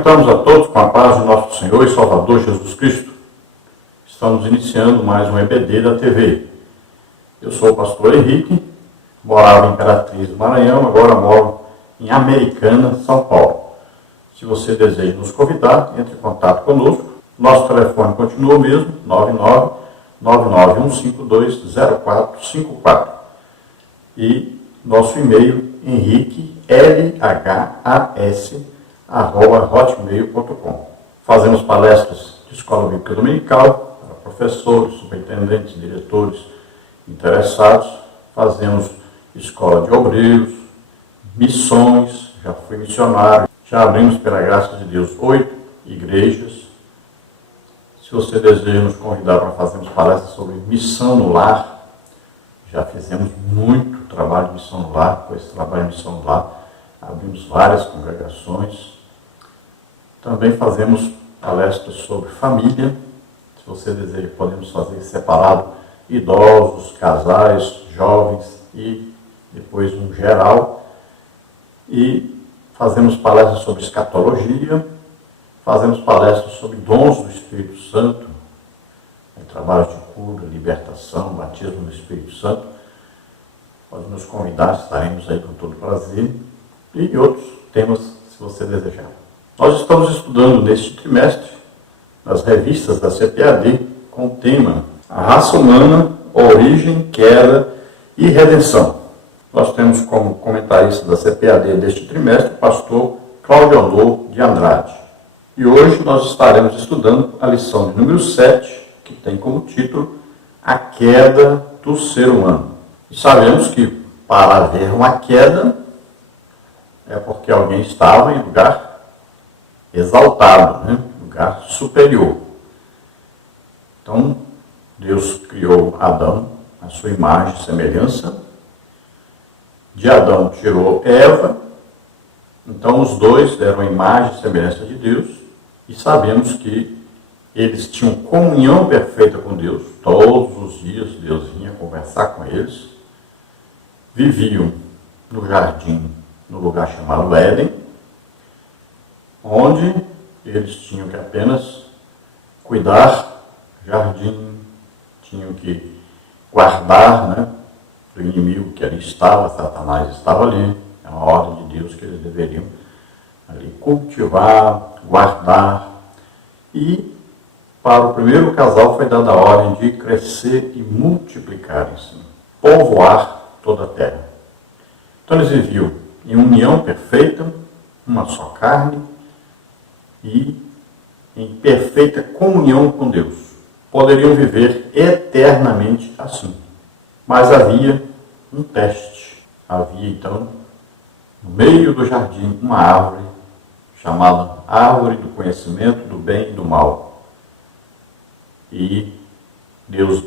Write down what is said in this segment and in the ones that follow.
Cumprimentamos a todos com a paz de nosso Senhor e Salvador Jesus Cristo. Estamos iniciando mais um EBD da TV. Eu sou o pastor Henrique, morava em Imperatriz do Maranhão, agora moro em Americana, São Paulo. Se você deseja nos convidar, entre em contato conosco. Nosso telefone continua o mesmo, 9991520454. E nosso e-mail, henriquelhas@hotmail.com. Fazemos palestras de escola bíblica dominical para professores, superintendentes, diretores interessados. Fazemos escola de obreiros, missões, já fui missionário. Já abrimos, pela graça de Deus, 8 igrejas. Se você deseja nos convidar para fazermos palestras sobre missão no lar, já fizemos muito trabalho de missão no lar. Com esse trabalho de missão no lar, abrimos várias congregações. Também fazemos palestras sobre família. Se você deseja, podemos fazer separado idosos, casais, jovens e depois um geral. E fazemos palestras sobre escatologia, fazemos palestras sobre dons do Espírito Santo, trabalhos de cura, libertação, batismo no Espírito Santo. Pode nos convidar, estaremos aí com todo prazer. E outros temas, se você desejar. Nós estamos estudando neste trimestre, nas revistas da CPAD, com o tema A Raça Humana, Origem, Queda e Redenção. Nós temos como comentarista da CPAD deste trimestre o pastor Claudio de Andrade. E hoje nós estaremos estudando a lição de número 7, que tem como título A Queda do Ser Humano. E sabemos que para haver uma queda é porque alguém estava em lugar exaltado, lugar superior. Então, Deus criou Adão, à sua imagem e semelhança. De Adão tirou Eva, então os dois deram a imagem e semelhança de Deus, e sabemos que eles tinham comunhão perfeita com Deus, todos os dias Deus vinha conversar com eles, viviam no jardim, no lugar chamado Éden, onde eles tinham que apenas cuidar do jardim, tinham que guardar, do inimigo que ali estava. Satanás estava ali, é uma ordem de Deus que eles deveriam ali cultivar, guardar. E para o primeiro casal foi dada a ordem de crescer e multiplicarem-se, povoar toda a terra. Então eles viviam em união perfeita, uma só carne e em perfeita comunhão com Deus. Poderiam viver eternamente assim. Mas havia um teste. Havia, então, no meio do jardim, uma árvore chamada Árvore do Conhecimento do Bem e do Mal. E Deus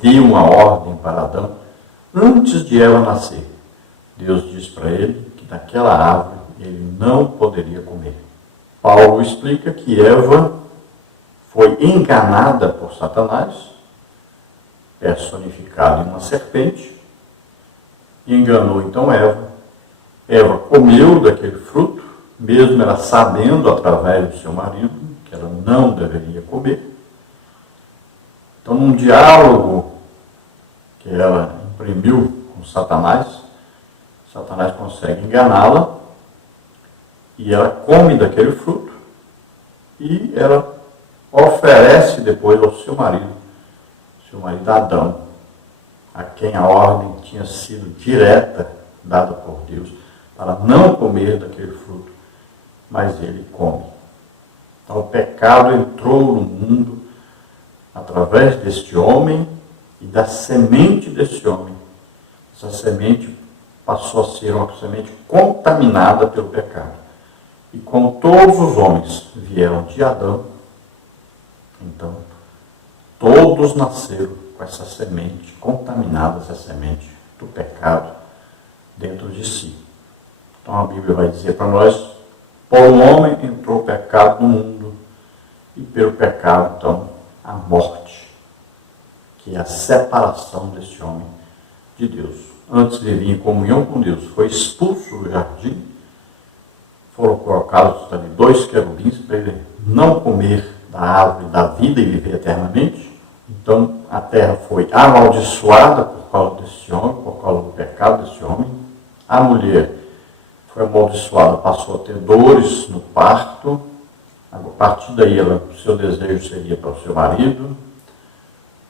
deu uma ordem para Adão antes de Eva nascer. Deus disse para ele que daquela árvore ele não poderia comer. Paulo explica que Eva foi enganada por Satanás, personificado em uma serpente, e enganou então Eva. Eva comeu daquele fruto, mesmo ela sabendo através do seu marido que ela não deveria comer. Então, num diálogo que ela imprimiu com Satanás, Satanás consegue enganá-la, e ela come daquele fruto, e ela oferece depois ao seu marido Adão, a quem a ordem tinha sido direta, dada por Deus, para não comer daquele fruto, mas ele come. Então o pecado entrou no mundo através deste homem e da semente deste homem. Essa semente passou a ser uma semente contaminada pelo pecado. E como todos os homens vieram de Adão, então todos nasceram com essa semente contaminada, essa semente do pecado dentro de si. Então a Bíblia vai dizer para nós: por um homem entrou o pecado no mundo, e pelo pecado, então, a morte, que é a separação deste homem de Deus. Antes vivia em comunhão com Deus, foi expulso do jardim, foram colocados ali 2 querubins para ele não comer da árvore da vida e viver eternamente. Então a terra foi amaldiçoada por causa desse homem, por causa do pecado desse homem. A mulher foi amaldiçoada, passou a ter dores no parto. A partir daí, o seu desejo seria para o seu marido.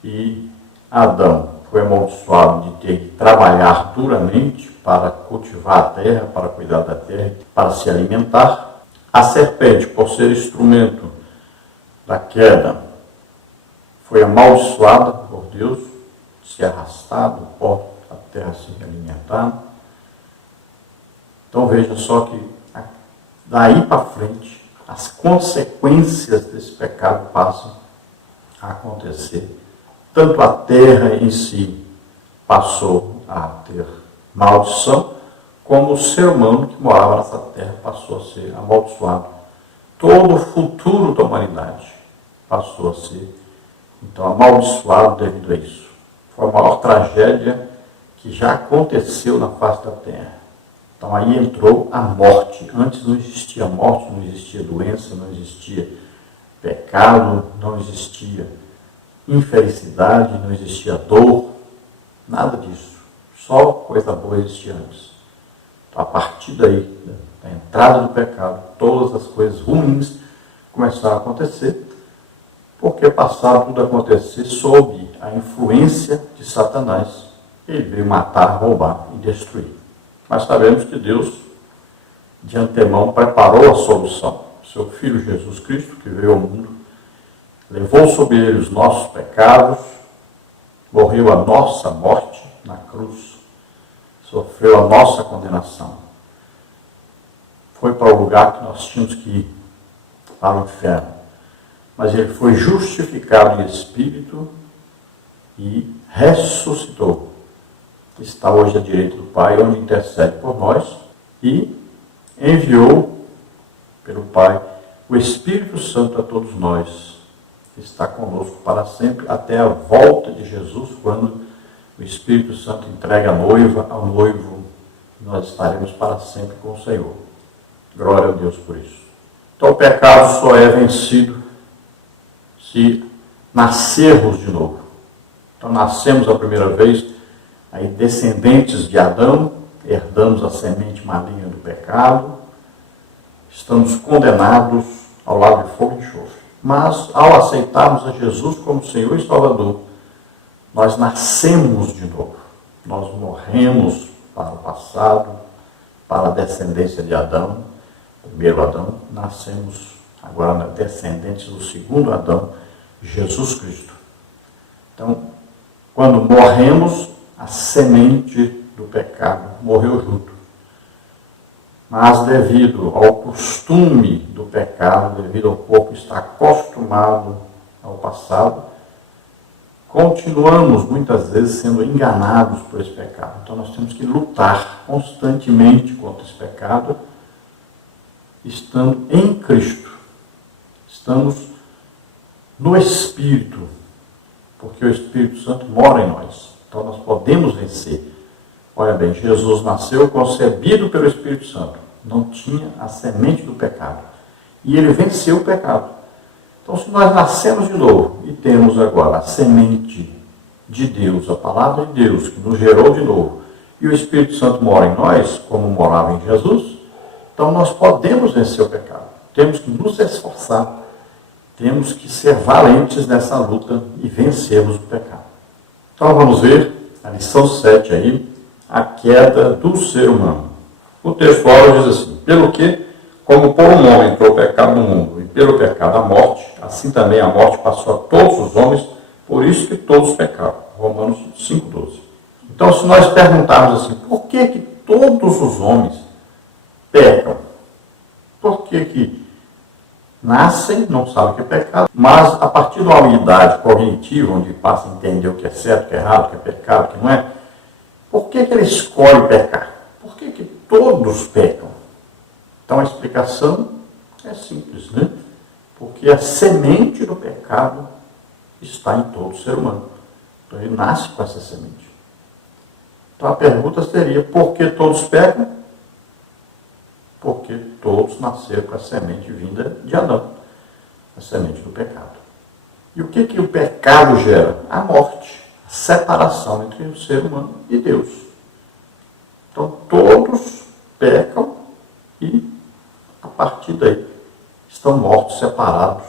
E Adão foi amaldiçoado de ter que trabalhar duramente para cultivar a terra, para cuidar da terra, para se alimentar. A serpente, por ser instrumento da queda, foi amaldiçoada por Deus, se arrastar do pó da terra se alimentar. Então veja só que daí para frente as consequências desse pecado passam a acontecer. Tanto a terra em si passou a ter maldição, como o ser humano que morava nessa terra passou a ser amaldiçoado. Todo o futuro da humanidade passou a ser, então, amaldiçoado devido a isso. Foi a maior tragédia que já aconteceu na face da terra. Então aí entrou a morte. Antes não existia morte, não existia doença, não existia pecado, não existia infelicidade, não existia dor, nada disso. Só coisa boa existia antes. Então, a partir daí, da entrada do pecado, todas as coisas ruins começaram a acontecer, porque passaram tudo a acontecer sob a influência de Satanás. Ele veio matar, roubar e destruir. Mas sabemos que Deus, de antemão, preparou a solução. Seu Filho Jesus Cristo, que veio ao mundo, levou sobre ele os nossos pecados, morreu a nossa morte na cruz, sofreu a nossa condenação. Foi para o lugar que nós tínhamos que ir, para o inferno. Mas ele foi justificado em espírito e ressuscitou. Está hoje à direita do Pai, onde intercede por nós, e enviou pelo Pai o Espírito Santo a todos nós, que está conosco para sempre, até a volta de Jesus, quando o Espírito Santo entrega a noiva ao noivo, nós estaremos para sempre com o Senhor. Glória a Deus por isso. Então o pecado só é vencido se nascermos de novo. Então nascemos a primeira vez, aí descendentes de Adão, herdamos a semente maligna do pecado, estamos condenados ao lago de fogo e enxofre. Mas ao aceitarmos a Jesus como Senhor e Salvador, nós nascemos de novo. Nós morremos para o passado, para a descendência de Adão, primeiro Adão, nascemos agora descendentes do segundo Adão, Jesus Cristo. Então, quando morremos, a semente do pecado morreu junto. Mas devido ao costume do pecado, devido ao corpo estar acostumado ao passado, continuamos muitas vezes sendo enganados por esse pecado. Então nós temos que lutar constantemente contra esse pecado, estando em Cristo. Estamos no Espírito, porque o Espírito Santo mora em nós. Então nós podemos vencer. Olha bem, Jesus nasceu concebido pelo Espírito Santo. Não tinha a semente do pecado. E ele venceu o pecado. Então se nós nascemos de novo e temos agora a semente de Deus, a palavra de Deus, que nos gerou de novo, e o Espírito Santo mora em nós, como morava em Jesus, então nós podemos vencer o pecado. Temos que nos esforçar. Temos que ser valentes nessa luta e vencermos o pecado. Então vamos ver a lição 7 aí, a queda do ser humano. O texto diz assim: pelo que, como por um homem entrou o pecado no mundo, e pelo pecado a morte, assim também a morte passou a todos os homens, por isso que todos pecaram. Romanos 5,12. Então, se nós perguntarmos assim, por que todos os homens pecam? Por que nascem, não sabem o que é pecado, mas a partir de uma habilidade cognitiva, onde passa a entender o que é certo, o que é errado, o que é pecado, o que não é, por que ele escolhe pecar? Por que todos pecam? Então a explicação é simples, né? Porque a semente do pecado está em todo ser humano. Então ele nasce com essa semente. Então a pergunta seria, por que todos pecam? porque todos nasceram com a semente vinda de Adão, a semente do pecado. E o que o pecado gera? A morte, a separação entre o ser humano e Deus. Então todos pecam e, a partir daí, estão mortos, separados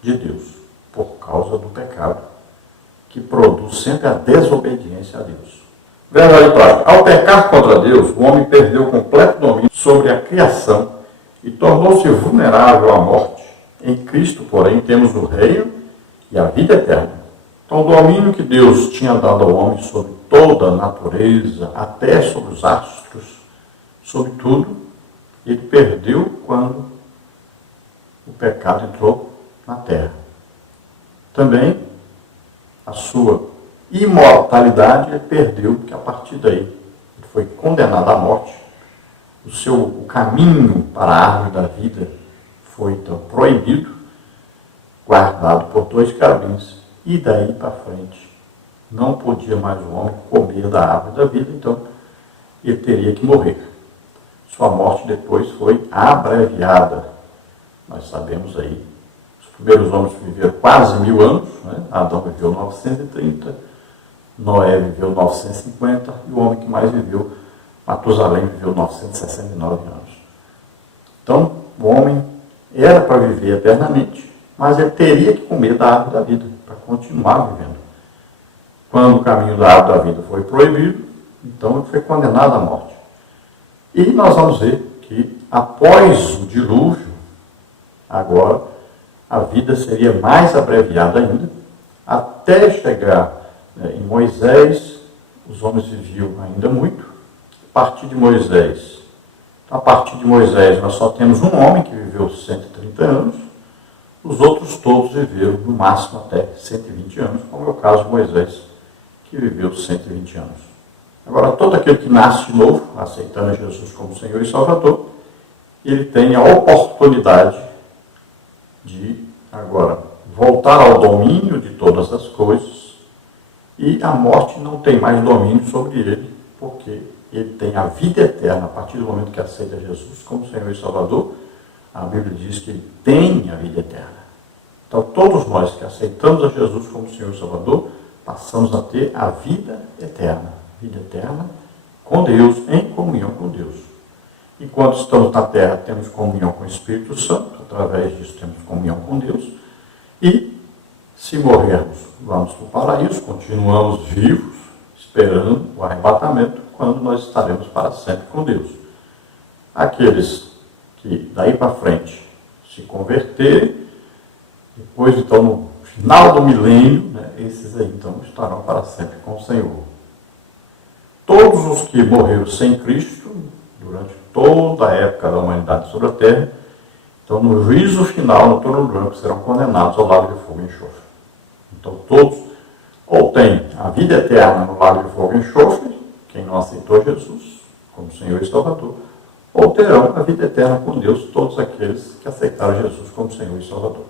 de Deus, por causa do pecado, que produz sempre a desobediência a Deus. Verdade prática. Ao pecar contra Deus, o homem perdeu o completo domínio sobre a criação e tornou-se vulnerável à morte. Em Cristo, porém, temos o reino e a vida eterna. Então, o domínio que Deus tinha dado ao homem sobre toda a natureza, até sobre os astros, sobre tudo, ele perdeu quando o pecado entrou na terra. Também a sua imortalidade ele perdeu, porque a partir daí ele foi condenado à morte. O caminho para a árvore da vida foi então proibido, guardado por 2 querubins, e daí para frente não podia mais o homem comer da árvore da vida, então ele teria que morrer. Sua morte depois foi abreviada. Nós sabemos aí, os primeiros homens viveram quase 1000 anos, né? Adão viveu 930, Noé viveu 950, e o homem que mais viveu, Matusalém, viveu 969 anos. Então, o homem era para viver eternamente, mas ele teria que comer da árvore da vida, para continuar vivendo. Quando o caminho da árvore da vida foi proibido, então ele foi condenado à morte. E nós vamos ver que, após o dilúvio, agora, a vida seria mais abreviada ainda, até chegar em Moisés, os homens viviam ainda muito. A partir de Moisés, nós só temos um homem que viveu 130 anos, os outros todos viveram no máximo até 120 anos, como é o caso de Moisés, que viveu 120 anos. Agora, todo aquele que nasce de novo, aceitando Jesus como Senhor e Salvador, ele tem a oportunidade de, agora, voltar ao domínio de todas as coisas, e a morte não tem mais domínio sobre ele, porque ele tem a vida eterna. A partir do momento que aceita Jesus como Senhor e Salvador, a Bíblia diz que ele tem a vida eterna. Então, todos nós que aceitamos a Jesus como Senhor e Salvador, passamos a ter a vida eterna com Deus, em comunhão com Deus. Enquanto estamos na terra, temos comunhão com o Espírito Santo, através disso temos comunhão com Deus, e se morrermos, vamos para o paraíso, continuamos vivos, esperando o arrebatamento, quando nós estaremos para sempre com Deus. Aqueles que daí para frente se converterem, depois então no final do milênio, né, esses aí então estarão para sempre com o Senhor. Todos os que morreram sem Cristo, durante toda a época da humanidade sobre a terra, então no juízo final, no trono branco, serão condenados ao lago de fogo e enxofre. Então todos, ou têm a vida eterna no lago de fogo e enxofre, quem não aceitou Jesus como Senhor e Salvador, ou terão a vida eterna com Deus, todos aqueles que aceitaram Jesus como Senhor e Salvador.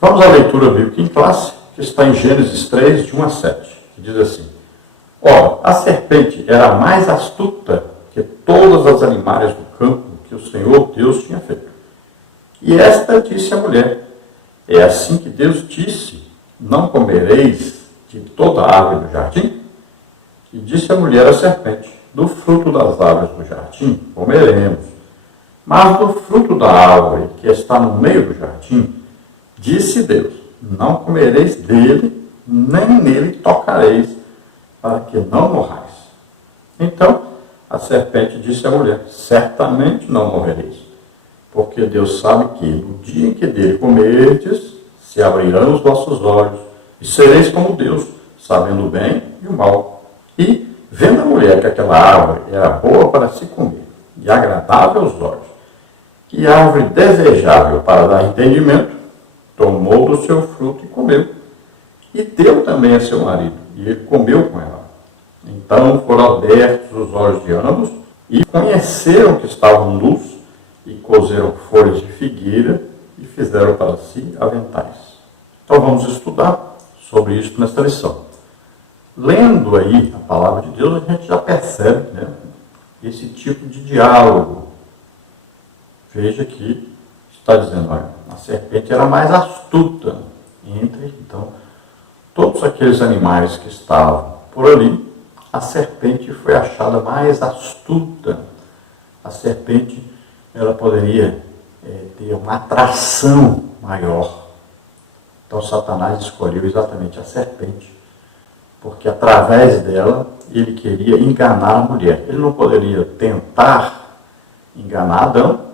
Vamos à leitura bíblica em classe, que está em Gênesis 3, de 1 a 7, que diz assim: Ora, a serpente era mais astuta que todas as animais do campo que o Senhor Deus tinha feito. E esta disse à mulher: É assim que Deus disse, não comereis de toda a árvore do jardim? E disse a mulher à serpente: Do fruto das árvores do jardim comeremos, mas do fruto da árvore que está no meio do jardim, disse Deus: Não comereis dele, nem nele tocareis, para que não morrais. Então a serpente disse à mulher: Certamente não morrereis, porque Deus sabe que no dia em que dele comerdes, se abrirão os vossos olhos, e sereis como Deus, sabendo o bem e o mal. E, vendo a mulher que aquela árvore era boa para se comer, e agradável aos olhos, e árvore desejável para dar entendimento, tomou do seu fruto e comeu. E deu também a seu marido, e ele comeu com ela. Então foram abertos os olhos de ambos, e conheceram que estavam nus, e cozeram folhas de figueira, e fizeram para si aventais. Então vamos estudar sobre isso nesta lição. Lendo aí a palavra de Deus, a gente já percebe, né, esse tipo de diálogo Veja que está dizendo, olha, a serpente era mais astuta entre, então, todos aqueles animais que estavam por ali, a serpente foi achada mais astuta. A serpente, ela poderia ter uma atração maior. Então, Satanás escolheu exatamente a serpente, porque através dela, ele queria enganar a mulher. Ele não poderia tentar enganar Adão,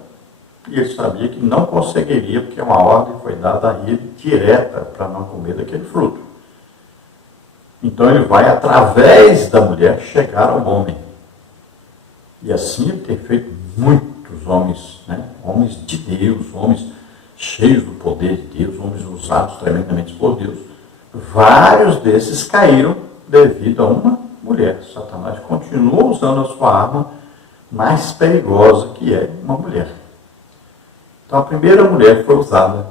e ele sabia que não conseguiria, porque uma ordem foi dada a ele direta para não comer daquele fruto. Então ele vai, através da mulher, chegar ao homem. E assim ele tem feito muitos homens, né? Homens de Deus, homens cheios do poder de Deus, homens usados tremendamente por Deus. Vários desses caíram devido a uma mulher. Satanás continua usando a sua arma mais perigosa, que é uma mulher. Então a primeira mulher foi usada.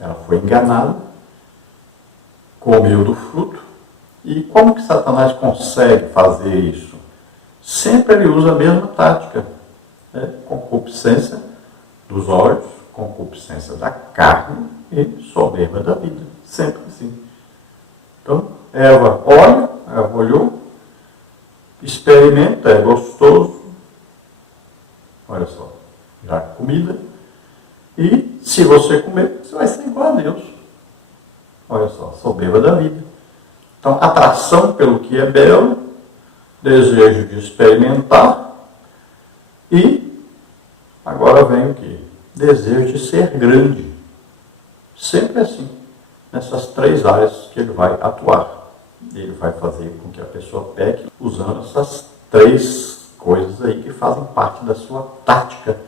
Ela foi enganada, comeu do fruto. E como que Satanás consegue fazer isso? Sempre ele usa a mesma tática. Né? Concupiscência dos olhos, concupiscência da carne e soberba da vida. Sempre assim. Então, Eva olha, Eva olhou, experimenta, é gostoso. Olha só, já comida. E se você comer, você vai ser igual a Deus. Olha só, soberba da vida. Então, atração pelo que é belo, desejo de experimentar e agora vem o quê? Desejo de ser grande. Sempre assim, nessas três áreas que ele vai atuar. Ele vai fazer com que a pessoa peque usando essas três coisas aí que fazem parte da sua tática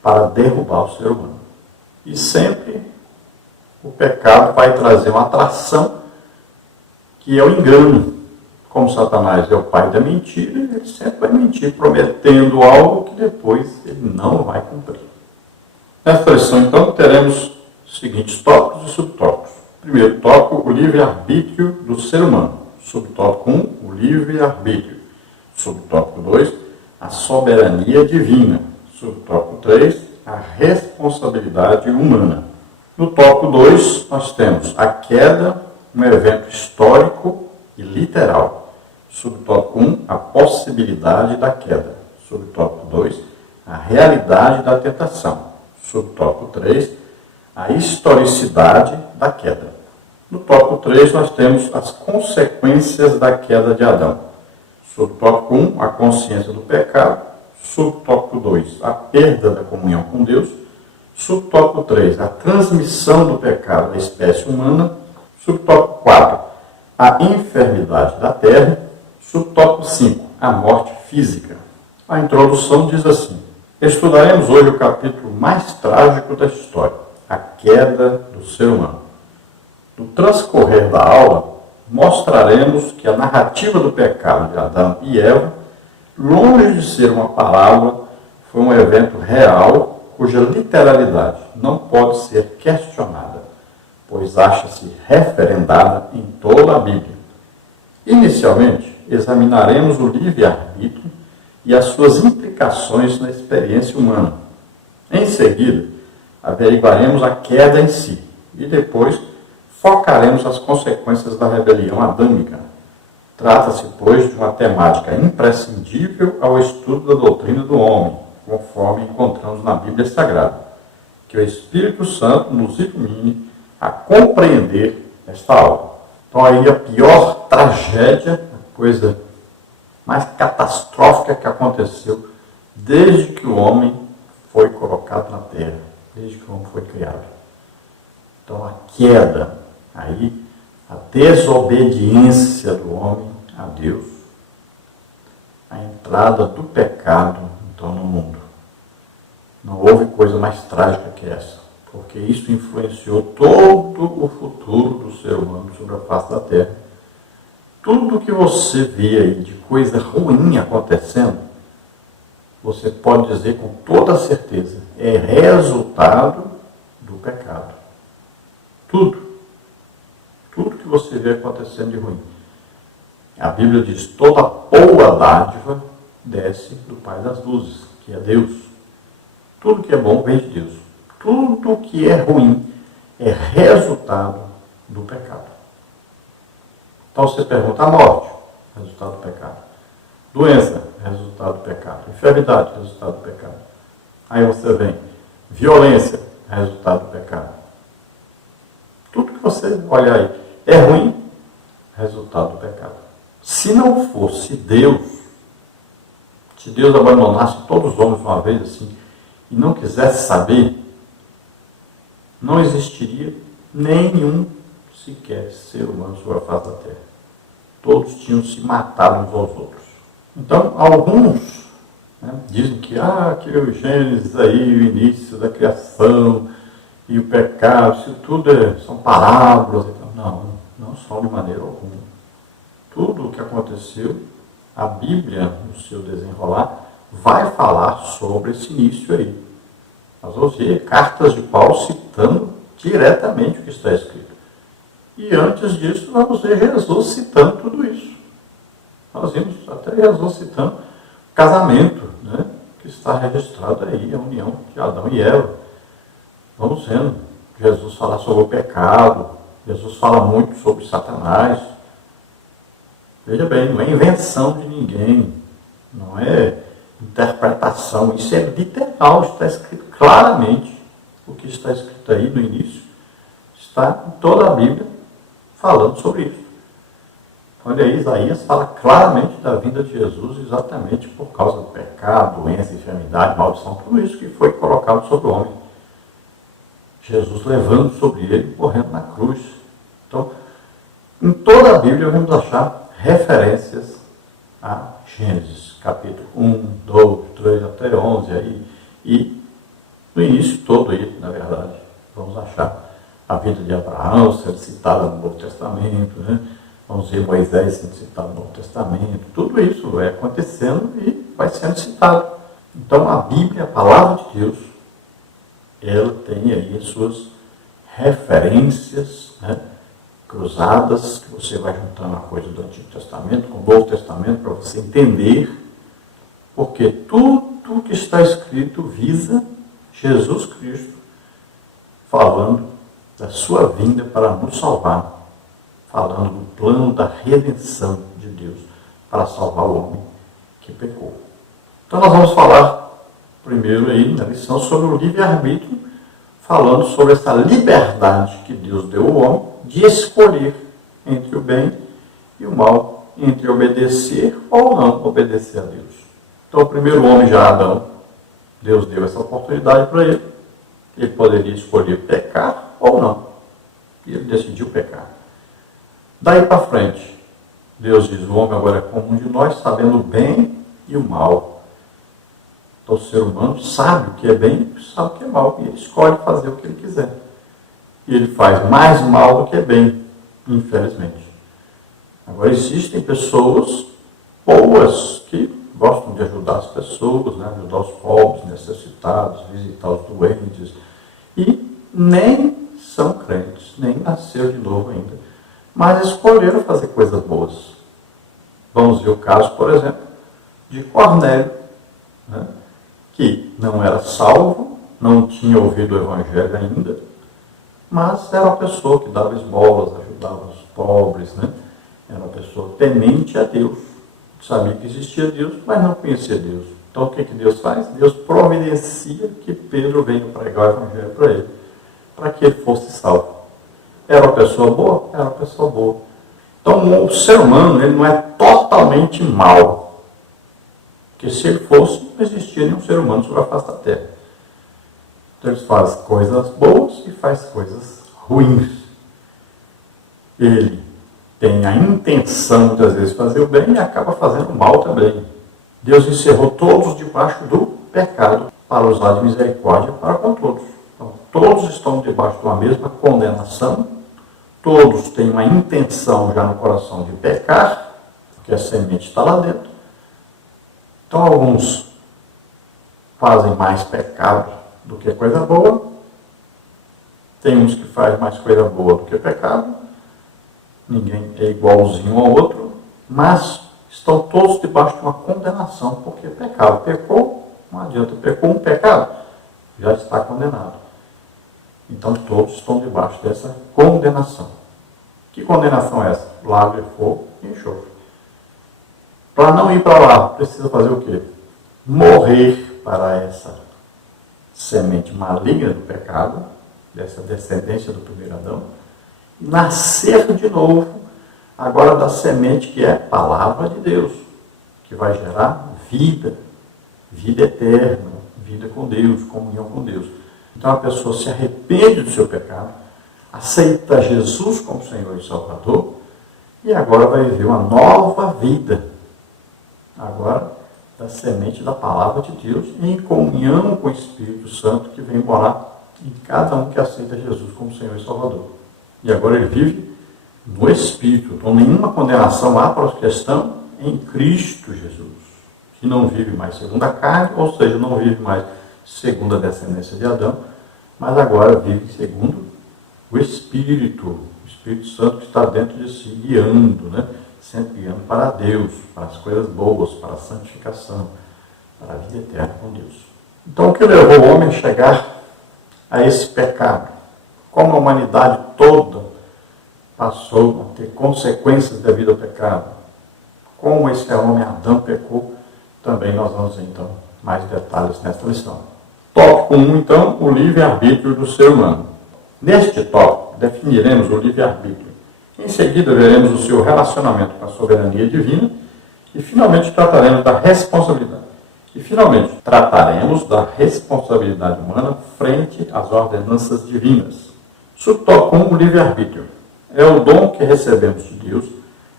para derrubar o ser humano. E sempre o pecado vai trazer uma atração que é o engano. Como Satanás é o pai da mentira, ele sempre vai mentir, prometendo algo que depois ele não vai cumprir. Nesta lição, então, teremos os seguintes tópicos e subtópicos. Primeiro tópico, o livre-arbítrio do ser humano. Subtópico 1, o livre-arbítrio. Subtópico 2, a soberania divina. Subtópico 3, a responsabilidade humana. No tópico 2, nós temos a queda, um evento histórico e literal. Subtópico 1, a possibilidade da queda. Subtópico 2, a realidade da tentação. Subtópico 3, a historicidade da queda. No tópico 3, nós temos as consequências da queda de Adão. Subtópico 1, a consciência do pecado. Subtópico 2, a perda da comunhão com Deus. Subtópico 3, a transmissão do pecado à espécie humana. Subtópico 4, a enfermidade da terra. Subtópico 5, a morte física. A introdução diz assim: estudaremos hoje o capítulo mais trágico da história, a queda do ser humano. No transcorrer da aula, mostraremos que a narrativa do pecado de Adão e Eva, longe de ser uma parábola, foi um evento real, cuja literalidade não pode ser questionada, pois acha-se referendada em toda a Bíblia. Inicialmente, examinaremos o livre-arbítrio e as suas implicações na experiência humana. Em seguida, averiguaremos a queda em si e depois focaremos as consequências da rebelião adâmica. Trata-se, pois, de uma temática imprescindível ao estudo da doutrina do homem, conforme encontramos na Bíblia Sagrada. Que o Espírito Santo nos ilumine a compreender esta aula. Então aí a pior tragédia, a coisa mais catastrófica que aconteceu desde que o homem foi colocado na terra, desde que o homem foi criado. Então a queda, aí a desobediência do homem a Deus, a entrada do pecado então no mundo. Não houve coisa mais trágica que essa, porque isso influenciou todo o futuro do ser humano sobre a face da terra. Tudo que você vê aí de coisa ruim acontecendo, você pode dizer com toda certeza, é resultado do pecado. Tudo que você vê acontecendo de ruim. A Bíblia diz, toda boa dádiva desce do Pai das Luzes, que é Deus. Tudo que é bom vem de Deus. Tudo que é ruim é resultado do pecado. Então você pergunta, a morte, resultado do pecado. Doença, resultado do pecado. Enfermidade, resultado do pecado. Aí você vem, violência, resultado do pecado. Tudo que você olhar aí é ruim, resultado do pecado. Se não fosse Deus, se Deus abandonasse todos os homens uma vez assim, e não quisesse saber, não existiria nenhum sequer ser humano sobre a face da terra. Todos tinham se matado uns aos outros. Então, alguns dizem que que o Gênesis aí, o início da criação e o pecado, isso tudo são parábolas. Não são de maneira alguma. Tudo o que aconteceu, a Bíblia, no seu desenrolar, vai falar sobre esse início aí. Nós vamos ver cartas de Paulo citando diretamente o que está escrito. E antes disso, vamos ver Jesus citando tudo isso. Nós vimos até Jesus citando o casamento, que está registrado aí, a união de Adão e Eva. Vamos vendo Jesus falar sobre o pecado, Jesus fala muito sobre Satanás. Veja bem, não é invenção de ninguém, não é interpretação, isso é literal, está escrito claramente. O que está escrito aí no início está em toda a Bíblia falando sobre isso. Olha aí, Isaías fala claramente da vinda de Jesus exatamente por causa do pecado, doença, enfermidade, maldição, tudo isso que foi colocado sobre o homem. Jesus levando sobre ele, morrendo na cruz. Então, em toda a Bíblia vamos achar referências a Gênesis, capítulo 1, 2, 3, até 11, aí, e no início todo aí, na verdade, vamos achar a vida de Abraão sendo citada no Novo Testamento, Vamos ver Moisés sendo citado no Novo Testamento, tudo isso vai acontecendo e vai sendo citado. Então a Bíblia, a palavra de Deus, ela tem aí as suas referências, cruzadas, que você vai juntando a coisa do Antigo Testamento com o Novo Testamento para você entender, porque tudo que está escrito visa Jesus Cristo falando da sua vinda para nos salvar, falando do plano da redenção de Deus para salvar o homem que pecou. Então nós vamos falar primeiro aí na lição sobre o livre-arbítrio, falando sobre essa liberdade que Deus deu ao homem de escolher entre o bem e o mal, entre obedecer ou não obedecer a Deus. Então o primeiro homem já, Adão, Deus deu essa oportunidade para ele. Ele poderia escolher pecar ou não. E ele decidiu pecar. Daí para frente, Deus diz, o homem agora é como um de nós, sabendo o bem e o mal. Então o ser humano sabe o que é bem e sabe o que é mal. E ele escolhe fazer o que ele quiser. E ele faz mais mal do que bem, infelizmente. Agora existem pessoas boas que gostam de ajudar as pessoas, ajudar os pobres, necessitados, visitar os doentes. E nem são crentes, nem nasceram de novo ainda. Mas escolheram fazer coisas boas. Vamos ver o caso, por exemplo, de Cornélio, que não era salvo, não tinha ouvido o Evangelho ainda, mas era uma pessoa que dava esmolas, ajudava os pobres, Era uma pessoa temente a Deus, sabia que existia Deus, mas não conhecia Deus. Então o que Deus faz? Deus providencia que Pedro venha pregar o Evangelho para ele, para que ele fosse salvo. Era uma pessoa boa? Era uma pessoa boa. Então o ser humano ele não é totalmente mau, porque se ele fosse, não existia nenhum ser humano sobre a face da terra. Então ele faz coisas boas e faz coisas ruins. Ele tem a intenção, muitas vezes, de fazer o bem e acaba fazendo o mal também. Deus encerrou todos debaixo do pecado para usar de misericórdia para com todos. Então, todos estão debaixo de uma mesma condenação, todos têm uma intenção já no coração de pecar, porque a semente está lá dentro. Então, alguns fazem mais pecado do que coisa boa, tem uns que fazem mais coisa boa do que pecado, ninguém é igualzinho ao outro, mas estão todos debaixo de uma condenação, porque pecado. Pecou, não adianta, pecou um pecado, já está condenado. Então todos estão debaixo dessa condenação. Que condenação é essa? Lago de fogo e enxofre. Para não ir para lá, precisa fazer o quê? Morrer para essa semente maligna do pecado, dessa descendência do primeiro Adão, e nascer de novo, agora da semente que é a palavra de Deus, que vai gerar vida, vida eterna, vida com Deus, comunhão com Deus. Então a pessoa se arrepende do seu pecado, aceita Jesus como Senhor e Salvador, e agora vai viver uma nova vida, agora da semente da palavra de Deus, em comunhão com o Espírito Santo que vem morar em cada um que aceita Jesus como Senhor e Salvador. E agora ele vive no Espírito. Então nenhuma condenação há para os que estão em Cristo Jesus, que não vive mais segundo a carne, ou seja, não vive mais segundo a descendência de Adão, mas agora vive segundo o Espírito Santo que está dentro de si, guiando, né? Sempre guiando para Deus, para as coisas boas, para a santificação, para a vida eterna com Deus. Então o que levou o homem a chegar a esse pecado? Como a humanidade toda passou a ter consequências devido ao pecado, como esse homem Adão pecou, também nós vamos ver então mais detalhes nesta lição. Tópico 1, então, o livre-arbítrio do ser humano. Neste tópico, definiremos o livre-arbítrio. Em seguida, veremos o seu relacionamento com a soberania divina e, finalmente, trataremos da responsabilidade. Humana frente às ordenanças divinas. Subtópico 1, o livre-arbítrio. É o dom que recebemos de Deus,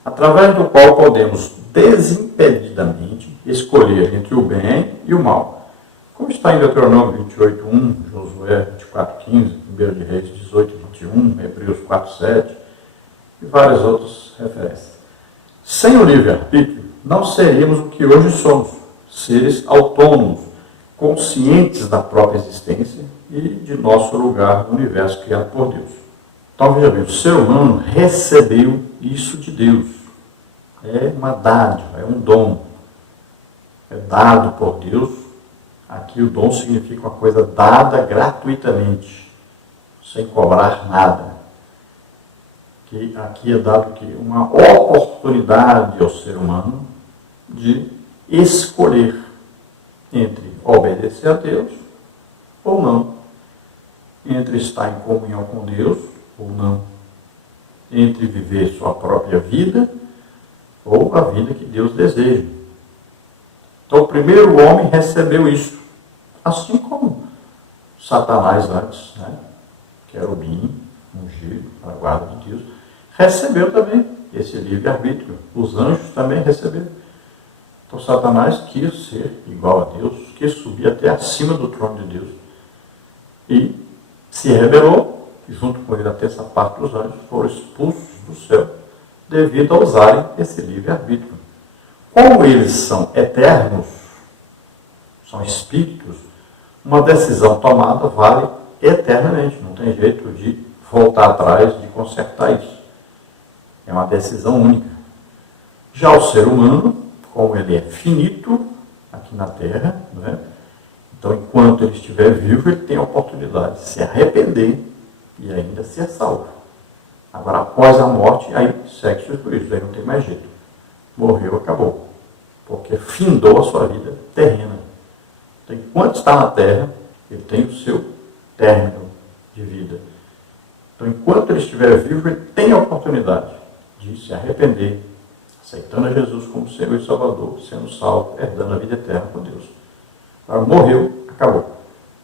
através do qual podemos desimpedidamente escolher entre o bem e o mal. Como está em Deuteronômio 28:1, Josué 24:15, 1 de Reis 18:21, Hebreus 4:7 e várias outras referências. Sem o livre-arbítrio, não seríamos o que hoje somos, seres autônomos, conscientes da própria existência e de nosso lugar no universo criado por Deus. Então, veja bem, o ser humano recebeu isso de Deus. É uma dádiva, é um dom. É dado por Deus. Aqui o dom significa uma coisa dada gratuitamente, sem cobrar nada. Que aqui é dado que uma oportunidade ao ser humano de escolher entre obedecer a Deus ou não, entre estar em comunhão com Deus ou não, entre viver sua própria vida ou a vida que Deus deseja. Então, o primeiro homem recebeu isso, assim como Satanás antes, né? Querubim, ungido para a guarda de Deus, recebeu também esse livre-arbítrio. Os anjos também receberam. Então, Satanás quis ser igual a Deus, quis subir até acima do trono de Deus. E se rebelou, e junto com ele a terça parte dos anjos foram expulsos do céu, devido a usarem esse livre-arbítrio. Como eles são eternos, são espíritos, uma decisão tomada vale eternamente. Não tem jeito de voltar atrás, de consertar isso. É uma decisão única. Já o ser humano, como ele é finito aqui na Terra, né? Então, enquanto ele estiver vivo, ele tem a oportunidade de se arrepender e ainda ser salvo. Agora, após a morte, aí segue o juízo, aí não tem mais jeito. Morreu, acabou. Porque findou a sua vida terrena. Então, enquanto está na Terra, ele tem o seu término de vida. Então, enquanto ele estiver vivo, ele tem a oportunidade de se arrepender, aceitando a Jesus como Senhor e Salvador, sendo salvo, herdando a vida eterna com Deus. Agora, morreu, acabou.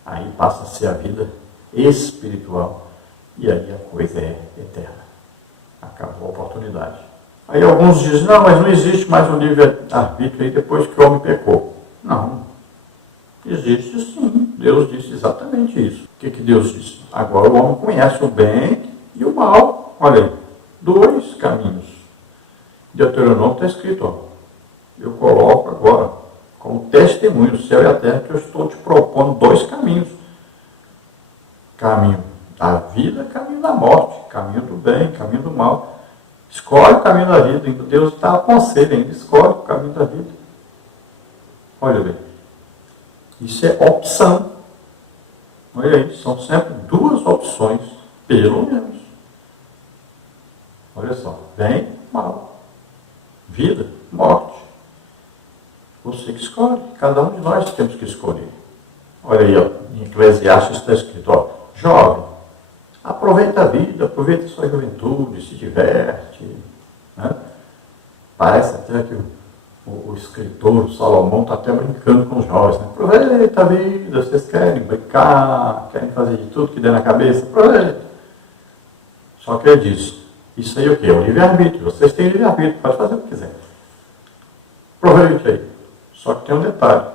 Aí passa a ser a vida espiritual. E aí a coisa é eterna. Acabou a oportunidade. Aí alguns dizem, não, mas não existe mais um livre-arbítrio aí depois que o homem pecou. Não. Existe sim. Deus disse exatamente isso. O que Deus disse? Agora o homem conhece o bem e o mal. Olha aí, 2 caminhos. Deuteronômio está escrito, ó, eu coloco agora como testemunho o céu e a terra que eu estou te propondo 2 caminhos. Caminho da vida, caminho da morte, caminho do bem, caminho do mal. Escolhe o caminho da vida. Deus está aconselhando ainda, escolhe o caminho da vida. Olha bem, isso é opção. Olha aí, são sempre duas opções, pelo menos. Olha só, bem, mal, vida, morte. Você que escolhe, cada um de nós temos que escolher. Olha aí, ó, em Eclesiastes está escrito, ó, jovem, aproveita a vida, aproveita a sua juventude, se diverte. Né? Parece até que o escritor, o Salomão, está até brincando com os jovens. Né? Aproveita a vida, vocês querem brincar, querem fazer de tudo que der na cabeça, aproveita. Só que ele diz, isso aí o quê? É o livre-arbítrio. Vocês têm livre-arbítrio, pode fazer o que quiser. Aproveite aí. Só que tem um detalhe.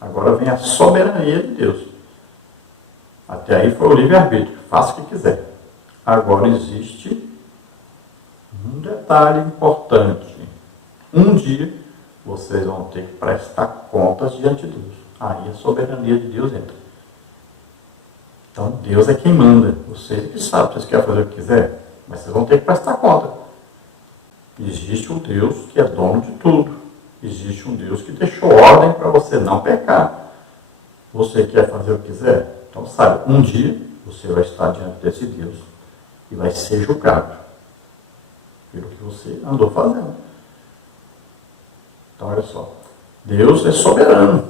Agora vem a soberania de Deus. Até aí foi o livre-arbítrio. Faça o que quiser. Agora existe um detalhe importante. Um dia vocês vão ter que prestar contas diante de Deus. Aí a soberania de Deus entra. Então Deus é quem manda. Vocês é que sabem, vocês querem fazer o que quiser, mas vocês vão ter que prestar conta. Existe um Deus que é dono de tudo. Existe um Deus que deixou ordem para você não pecar. Você quer fazer o que quiser? Então sabe, um dia você vai estar diante desse Deus e vai ser julgado pelo que você andou fazendo. Então olha só, Deus é soberano.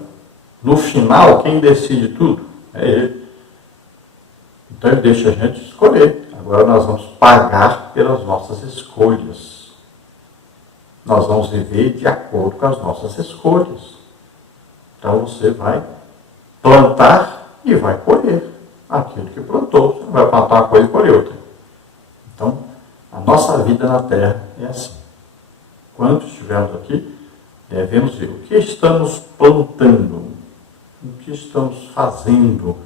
No final, quem decide tudo é Ele. Então Ele deixa a gente escolher. Agora nós vamos pagar pelas nossas escolhas. Nós vamos viver de acordo com as nossas escolhas. Então você vai plantar e vai colher aquilo que plantou. Você não vai plantar uma coisa e colher outra. Então, a nossa vida na Terra é assim. Quando estivermos aqui, devemos ver o que estamos plantando, o que estamos fazendo,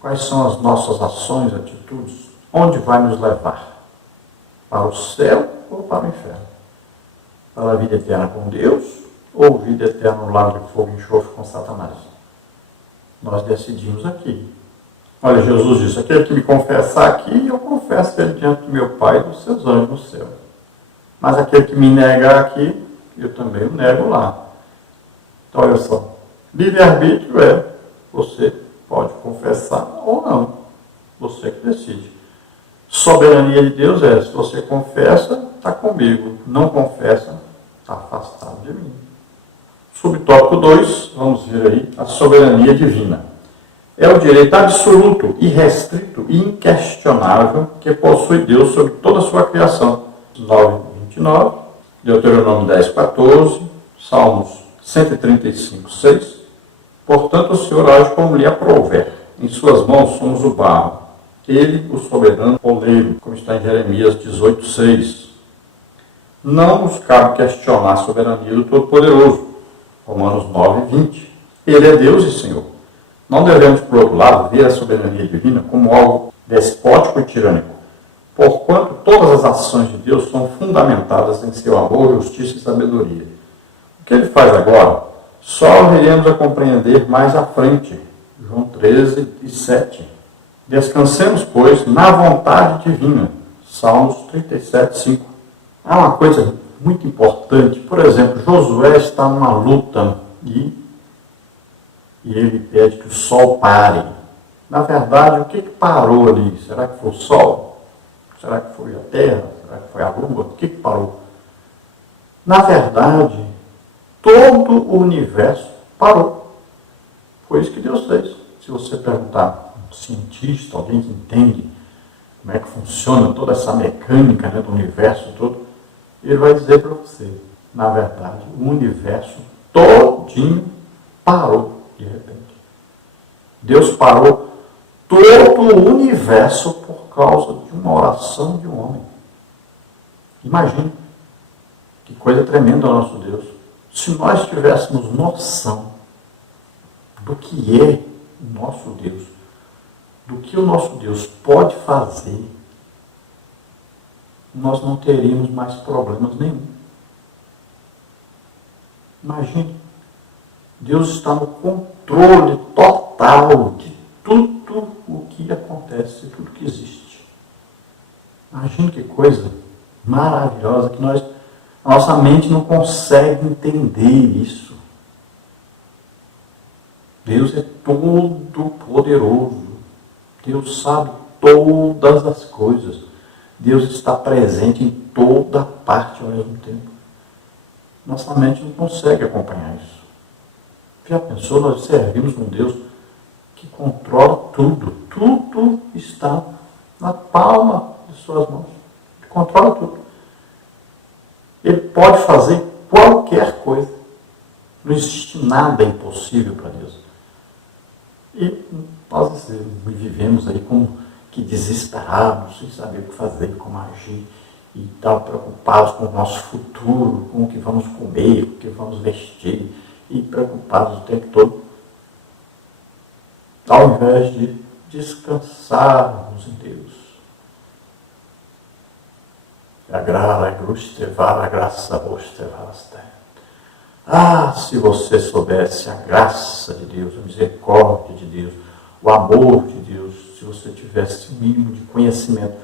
quais são as nossas ações, atitudes, onde vai nos levar? Para o céu ou para o inferno? Para a vida eterna com Deus ou vida eterna no lago de fogo e enxofre com Satanás? Nós decidimos aqui. Olha, Jesus disse, aquele que me confessar aqui, eu confesso ele diante do meu Pai e dos seus anjos no céu. Mas aquele que me negar aqui, eu também o nego lá. Então, olha só, livre-arbítrio é, você pode confessar ou não. Você que decide. Soberania de Deus é, se você confessa, está comigo. Não confessa, está afastado de mim. Subtópico 2, vamos ver aí, a soberania divina. É o direito absoluto, irrestrito e inquestionável que possui Deus sobre toda a sua criação. 9:29, Deuteronômio 10:14, Salmos 135:6. Portanto, o Senhor age como lhe aprouver. Em suas mãos somos o barro. Ele, o soberano oleiro, como está em Jeremias 18:6. Não nos cabe questionar a soberania do Todo-Poderoso. Romanos 9:20. Ele é Deus e Senhor. Não devemos, por outro lado, ver a soberania divina como algo despótico e tirânico, porquanto todas as ações de Deus são fundamentadas em seu amor, justiça e sabedoria. O que ele faz agora, só iremos a compreender mais à frente. João 13:7. Descansemos, pois, na vontade divina. Salmos 37:5. Há uma coisa muito importante. Por exemplo, Josué está numa luta e ele pede que o sol pare. Na verdade, o que parou ali? Será que foi o sol? Será que foi a terra? Será que foi a lua? O que parou? Na verdade, todo o universo parou. Foi isso que Deus fez. Se você perguntar a um cientista, alguém que entende como é que funciona toda essa mecânica, né, do universo todo, ele vai dizer para você, na verdade, o universo todinho parou de repente. Deus parou todo o universo por causa de uma oração de um homem. Imagine que coisa tremenda o nosso Deus. Se nós tivéssemos noção do que é o nosso Deus, do que o nosso Deus pode fazer, nós não teríamos mais problemas nenhum. Imagine, Deus está no controle total de tudo o que acontece, de tudo que existe. Imagine que coisa maravilhosa que a nossa mente não consegue entender isso. Deus é todo-poderoso. Deus sabe todas as coisas. Deus está presente em toda parte ao mesmo tempo. Nossa mente não consegue acompanhar isso. Já pensou? Nós servimos um Deus que controla tudo. Tudo está na palma de suas mãos. Ele controla tudo. Ele pode fazer qualquer coisa. Não existe nada impossível para Deus. E nós vivemos aí como que desesperados, sem saber o que fazer, como agir, e tal, preocupados com o nosso futuro, com o que vamos comer, com o que vamos vestir, e preocupados o tempo todo, ao invés de descansarmos em Deus. Ah, se você soubesse a graça de Deus, a misericórdia de Deus, o amor de Deus, se você tivesse o mínimo de conhecimento,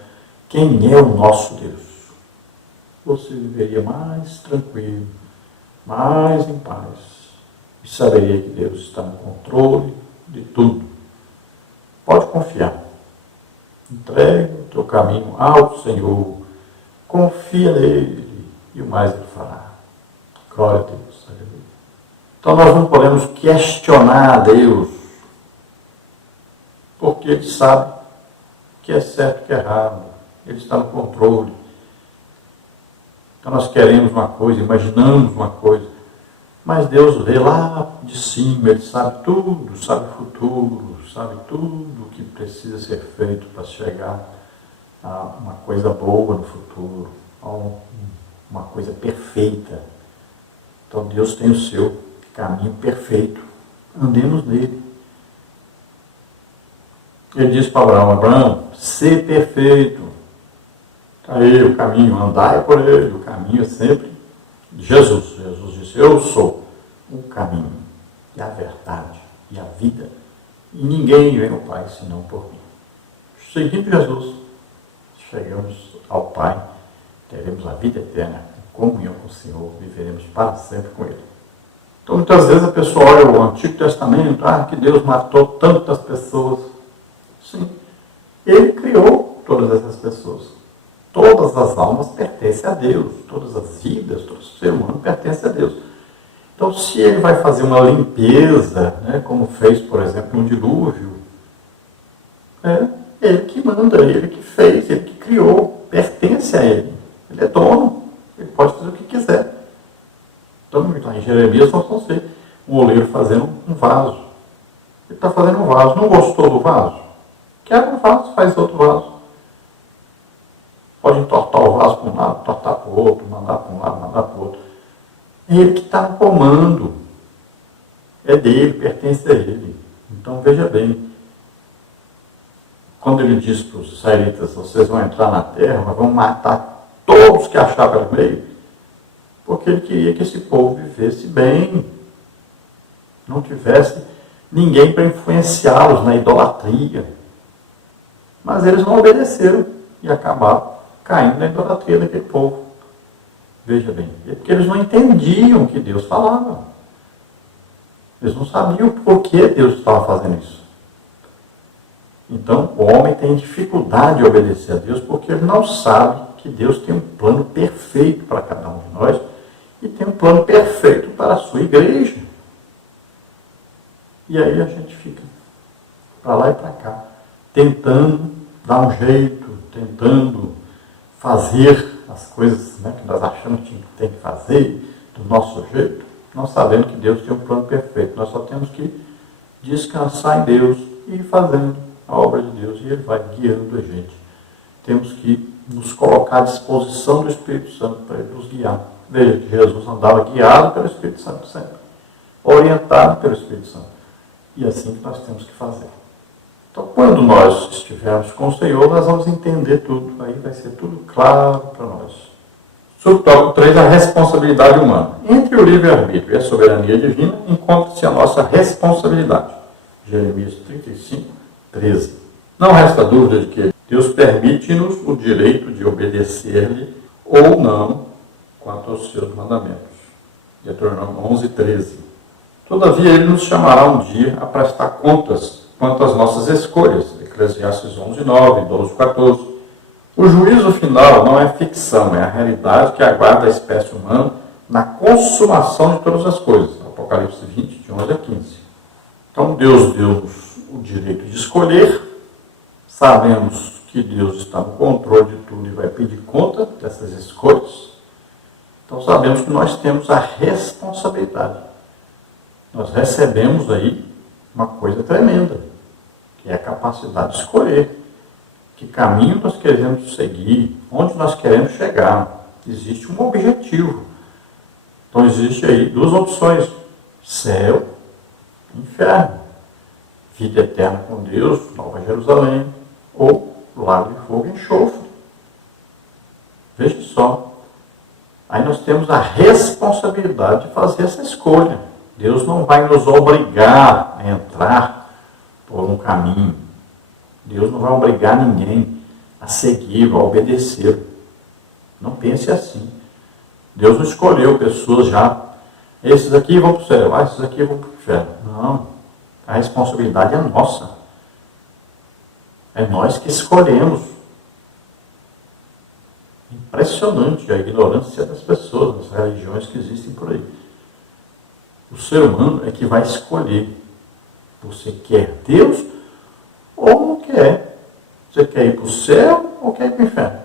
quem é o nosso Deus, você viveria mais tranquilo, mais em paz, e saberia que Deus está no controle de tudo. Pode confiar. Entregue o teu caminho ao Senhor, confia nele, e o mais ele fará. Glória a Deus. Aleluia. Então nós não podemos questionar a Deus, porque Ele sabe que é certo e que é errado. Ele está no controle. Então nós queremos uma coisa, imaginamos uma coisa, mas Deus vê lá de cima, Ele sabe tudo, sabe o futuro, sabe tudo o que precisa ser feito para chegar a uma coisa boa no futuro, a uma coisa perfeita. Então Deus tem o seu caminho perfeito. Andemos nele. Ele disse para Abraão: Abraão, ser perfeito. Está aí o caminho, andai por ele. O caminho é sempre Jesus. Jesus disse: eu sou o caminho, e a verdade, e a vida. E ninguém vem ao Pai senão por mim. Seguindo Jesus, chegamos ao Pai, teremos a vida eterna, em comunhão com o Senhor, viveremos para sempre com Ele. Então, muitas vezes a pessoa olha o Antigo Testamento, que Deus matou tantas pessoas. Sim, Ele criou todas essas pessoas. Todas as almas pertencem a Deus, todas as vidas, todo ser humano pertence a Deus. Então, se Ele vai fazer uma limpeza, como fez, por exemplo, no dilúvio, é Ele que manda, Ele que fez, Ele que criou, pertence a Ele. Ele é dono, Ele pode fazer o que quiser. Então, lá em Jeremias, nós vamos ver um oleiro fazendo um vaso. Ele está fazendo um vaso, não gostou do vaso? Quebra um vaso, faz outro vaso. Pode entortar o vaso para um lado, entortar para o outro, mandar para um lado, mandar para o outro. É Ele que está no comando. É dele, pertence a Ele. Então, veja bem. Quando Ele diz para os israelitas: vocês vão entrar na terra, mas vão matar todos que achar pelo meio, porque Ele queria que esse povo vivesse bem. Não tivesse ninguém para influenciá-los na idolatria. Mas eles não obedeceram e acabaram caindo na idolatria daquele povo. Veja bem, é porque eles não entendiam o que Deus falava. Eles não sabiam por que Deus estava fazendo isso. Então, o homem tem dificuldade de obedecer a Deus porque ele não sabe que Deus tem um plano perfeito para cada um de nós e tem um plano perfeito para a sua igreja. E aí a gente fica para lá e para cá, tentando dar um jeito, tentando fazer as coisas que nós achamos que tem que fazer do nosso jeito, não sabendo que Deus tem um plano perfeito. Nós só temos que descansar em Deus e ir fazendo a obra de Deus, e Ele vai guiando a gente. Temos que nos colocar à disposição do Espírito Santo para Ele nos guiar. Veja que Jesus andava guiado pelo Espírito Santo sempre, orientado pelo Espírito Santo. E é assim que nós temos que fazer. Então, quando nós estivermos com o Senhor, nós vamos entender tudo. Aí vai ser tudo claro para nós. Subtópico 3, a responsabilidade humana. Entre o livre-arbítrio e a soberania divina, encontra-se a nossa responsabilidade. Jeremias 35, 13. Não resta dúvida de que Deus permite-nos o direito de obedecer-lhe ou não quanto aos seus mandamentos. Deuteronômio 11, 13. Todavia, ele nos chamará um dia a prestar contas quanto às nossas escolhas. Eclesiastes 11:9, 12:14. O juízo final não é ficção, é a realidade que aguarda a espécie humana na consumação de todas as coisas. Apocalipse 20, de 11 a 15. Então, Deus deu-nos o direito de escolher. Sabemos que Deus está no controle de tudo e vai pedir conta dessas escolhas. Então, sabemos que nós temos a responsabilidade. Nós recebemos aí uma coisa tremenda, que é a capacidade de escolher que caminho nós queremos seguir, onde nós queremos chegar. Existe um objetivo. Então, existe aí duas opções: céu e inferno. Vida eterna com Deus, Nova Jerusalém, ou lago de fogo e enxofre. Veja só. Aí nós temos a responsabilidade de fazer essa escolha. Deus não vai nos obrigar a entrar por um caminho. Deus não vai obrigar ninguém a seguir, a obedecer. Não pense assim. Deus não escolheu pessoas já. Esses aqui vão para o céu, esses aqui vão para o inferno. Não. A responsabilidade é nossa. É nós que escolhemos. Impressionante a ignorância das pessoas, das religiões que existem por aí. O ser humano é que vai escolher. Você quer Deus ou não quer? Você quer ir para o céu ou quer ir para o inferno?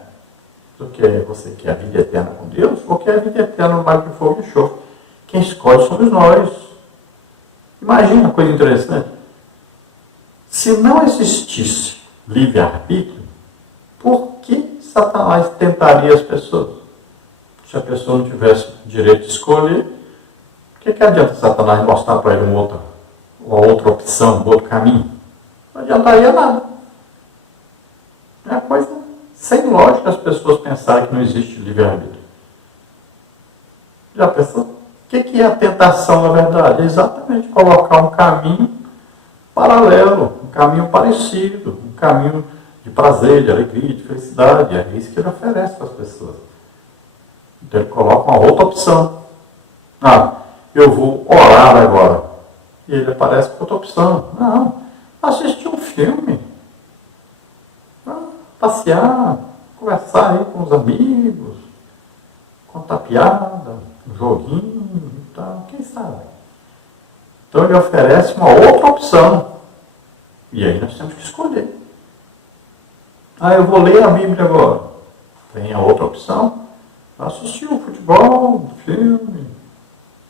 Você quer a vida eterna com Deus ou quer a vida eterna no lago de fogo e enxofre? Quem escolhe somos nós. Imagina uma coisa interessante. Se não existisse livre-arbítrio, por que Satanás tentaria as pessoas? Se a pessoa não tivesse direito de escolher, o que adianta Satanás mostrar para ele uma outra opção, um outro caminho? Não adiantaria nada. É uma coisa sem lógica as pessoas pensarem que não existe livre-arbítrio. Já pensou? O que é a tentação, na verdade? É exatamente colocar um caminho paralelo, um caminho parecido, um caminho de prazer, de alegria, de felicidade. É isso que ele oferece para as pessoas. Então ele coloca uma outra opção. Eu vou orar agora. E ele aparece com outra opção. Não, assistir um filme. Passear, conversar aí com os amigos, contar piada, um joguinho e tal, quem sabe. Então ele oferece uma outra opção. E aí nós temos que escolher. Eu vou ler a Bíblia agora. Tem a outra opção. Assistir um futebol, um filme.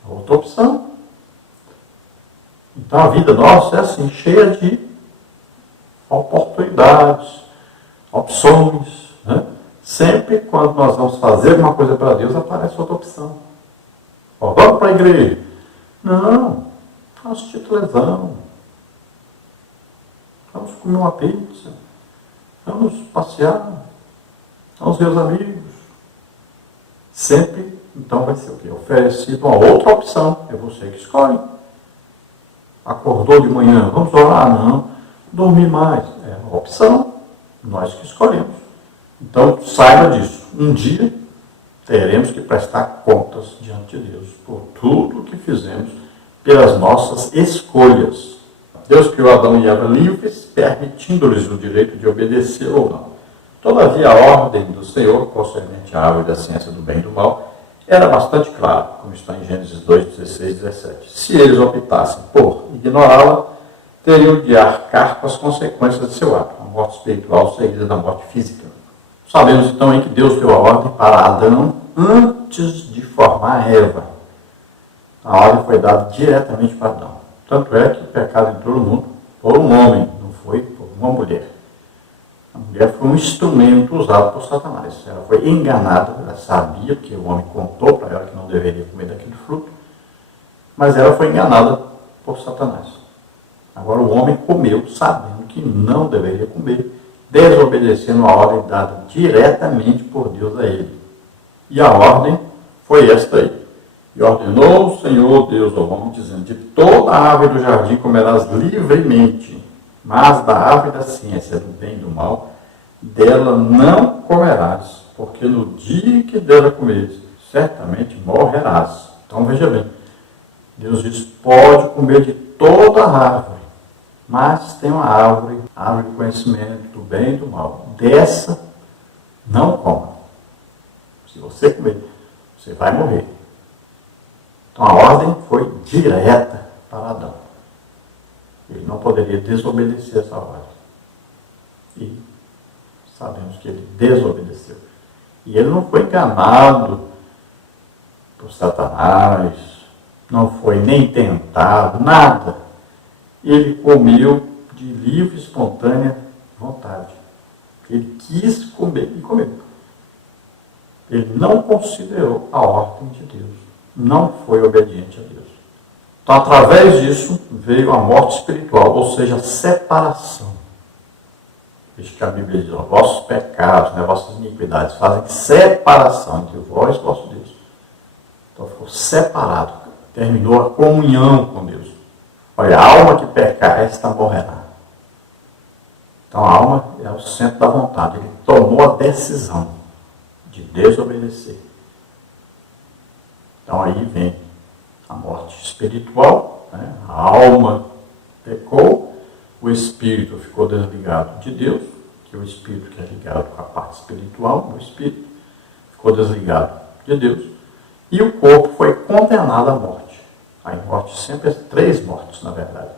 Outra opção. Então a vida nossa é assim, cheia de oportunidades, opções. Né? Sempre quando nós vamos fazer uma coisa para Deus, aparece outra opção. Vamos para a igreja. Não, assistir televisão. Vamos comer uma pizza. Vamos passear. Vamos ver os amigos. Sempre, então, vai ser o quê? Oferecido uma outra opção. É você que escolhe. Acordou de manhã, vamos orar? Não. Dormir mais? É uma opção. Nós que escolhemos. Então, saiba disso. Um dia, teremos que prestar contas diante de Deus por tudo o que fizemos, pelas nossas escolhas. Deus criou Adão e Eva livres, permitindo-lhes o direito de obedecer ou não. Todavia, a ordem do Senhor, concernente à árvore da ciência do bem e do mal, era bastante clara, como está em Gênesis 2, 16 e 17. Se eles optassem por ignorá-la, teriam de arcar com as consequências de seu ato, a morte espiritual seguida da morte física. Sabemos então em que Deus deu a ordem para Adão antes de formar Eva. A ordem foi dada diretamente para Adão. Tanto é que o pecado entrou no mundo por um homem, não foi por uma mulher. A mulher foi um instrumento usado por Satanás. Ela foi enganada, ela sabia, porque o homem contou para ela que não deveria comer daquele fruto, mas ela foi enganada por Satanás. Agora o homem comeu, sabendo que não deveria comer, desobedecendo a ordem dada diretamente por Deus a ele. E a ordem foi esta aí. E ordenou o Senhor Deus ao homem, dizendo: de toda a árvore do jardim comerás livremente, mas da árvore da ciência do bem e do mal, dela não comerás, porque no dia que dela comeres, certamente morrerás. Então veja bem, Deus diz, pode comer de toda a árvore, mas tem uma árvore, árvore do conhecimento do bem e do mal. Dessa, não coma. Se você comer, você vai morrer. Então a ordem foi direta para Adão. Ele não poderia desobedecer essa ordem. E sabemos que ele desobedeceu. E ele não foi enganado por Satanás, não foi nem tentado, nada. Ele comeu de livre e espontânea vontade. Ele quis comer e comeu. Ele não considerou a ordem de Deus. Não foi obediente a Deus. Então, através disso, veio a morte espiritual, ou seja, a separação. Visto que a Bíblia diz, vossos pecados, vossas iniquidades fazem separação entre vós e vosso Deus. Então, ficou separado. Terminou a comunhão com Deus. Olha, a alma que pecar, esta morrerá. Então, a alma é o centro da vontade. Ele tomou a decisão de desobedecer. Então, aí vem a morte espiritual, a alma pecou, o espírito ficou desligado de Deus, que o espírito que é ligado com a parte espiritual, o espírito ficou desligado de Deus, e o corpo foi condenado à morte. A morte sempre é 3 mortes, na verdade.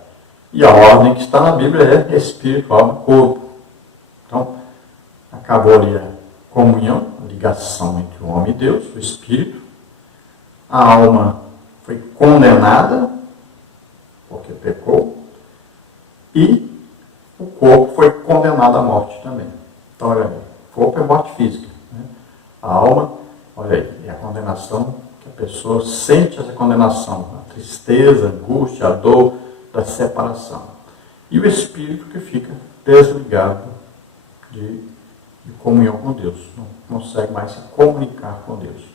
E a ordem que está na Bíblia é espírito, alma e corpo. Então, acabou ali a comunhão, a ligação entre o homem e Deus, o espírito. A alma foi condenada, porque pecou, e o corpo foi condenado à morte também. Então, olha aí, o corpo é morte física. A alma, olha aí, é a condenação que a pessoa sente essa condenação, a tristeza, a angústia, a dor da separação. E o espírito que fica desligado de comunhão com Deus, não consegue mais se comunicar com Deus.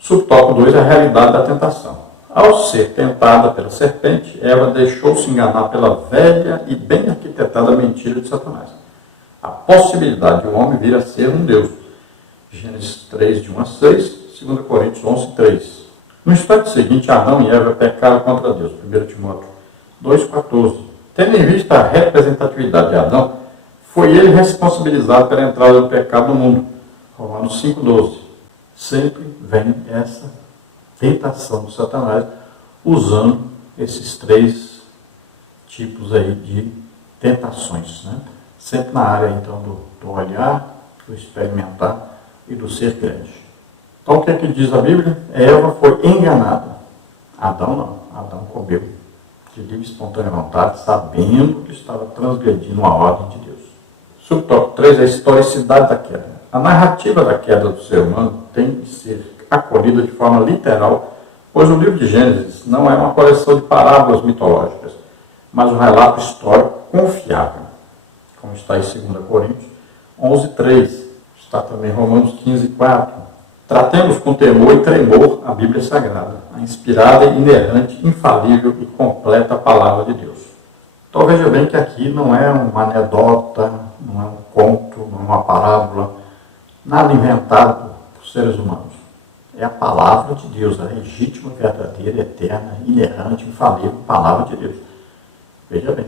Subtópico 2 é a realidade da tentação. Ao ser tentada pela serpente, Eva deixou-se enganar pela velha e bem arquitetada mentira de Satanás. A possibilidade de um homem vir a ser um Deus. Gênesis 3, de 1 a 6, 2 Coríntios 11, 3. No instante seguinte, Adão e Eva pecaram contra Deus. 1 Timóteo 2, 14. Tendo em vista a representatividade de Adão, foi ele responsabilizado pela entrada do pecado no mundo. Romanos 5, 12. Sempre vem essa tentação de Satanás, usando esses 3 tipos aí de tentações, sempre na área então do olhar, do experimentar e do ser crente. Então o que é que diz a Bíblia? Eva foi enganada. Adão não. Adão comeu de livre e espontânea vontade, sabendo que estava transgredindo a ordem de Deus. Subtópico 3 é a historicidade da queda. A narrativa da queda do ser humano tem que ser acolhida de forma literal, pois o livro de Gênesis não é uma coleção de parábolas mitológicas, mas um relato histórico confiável, como está em 2 Coríntios 11, 3, está também em Romanos 15, 4. Tratemos com temor e tremor a Bíblia Sagrada, a inspirada, inerrante, infalível e completa palavra de Deus. Então veja bem que aqui não é uma anedota, não é um conto, não é uma parábola, nada inventado por seres humanos. É a palavra de Deus, a legítima, verdadeira, eterna, inerrante, infalível palavra de Deus. Veja bem,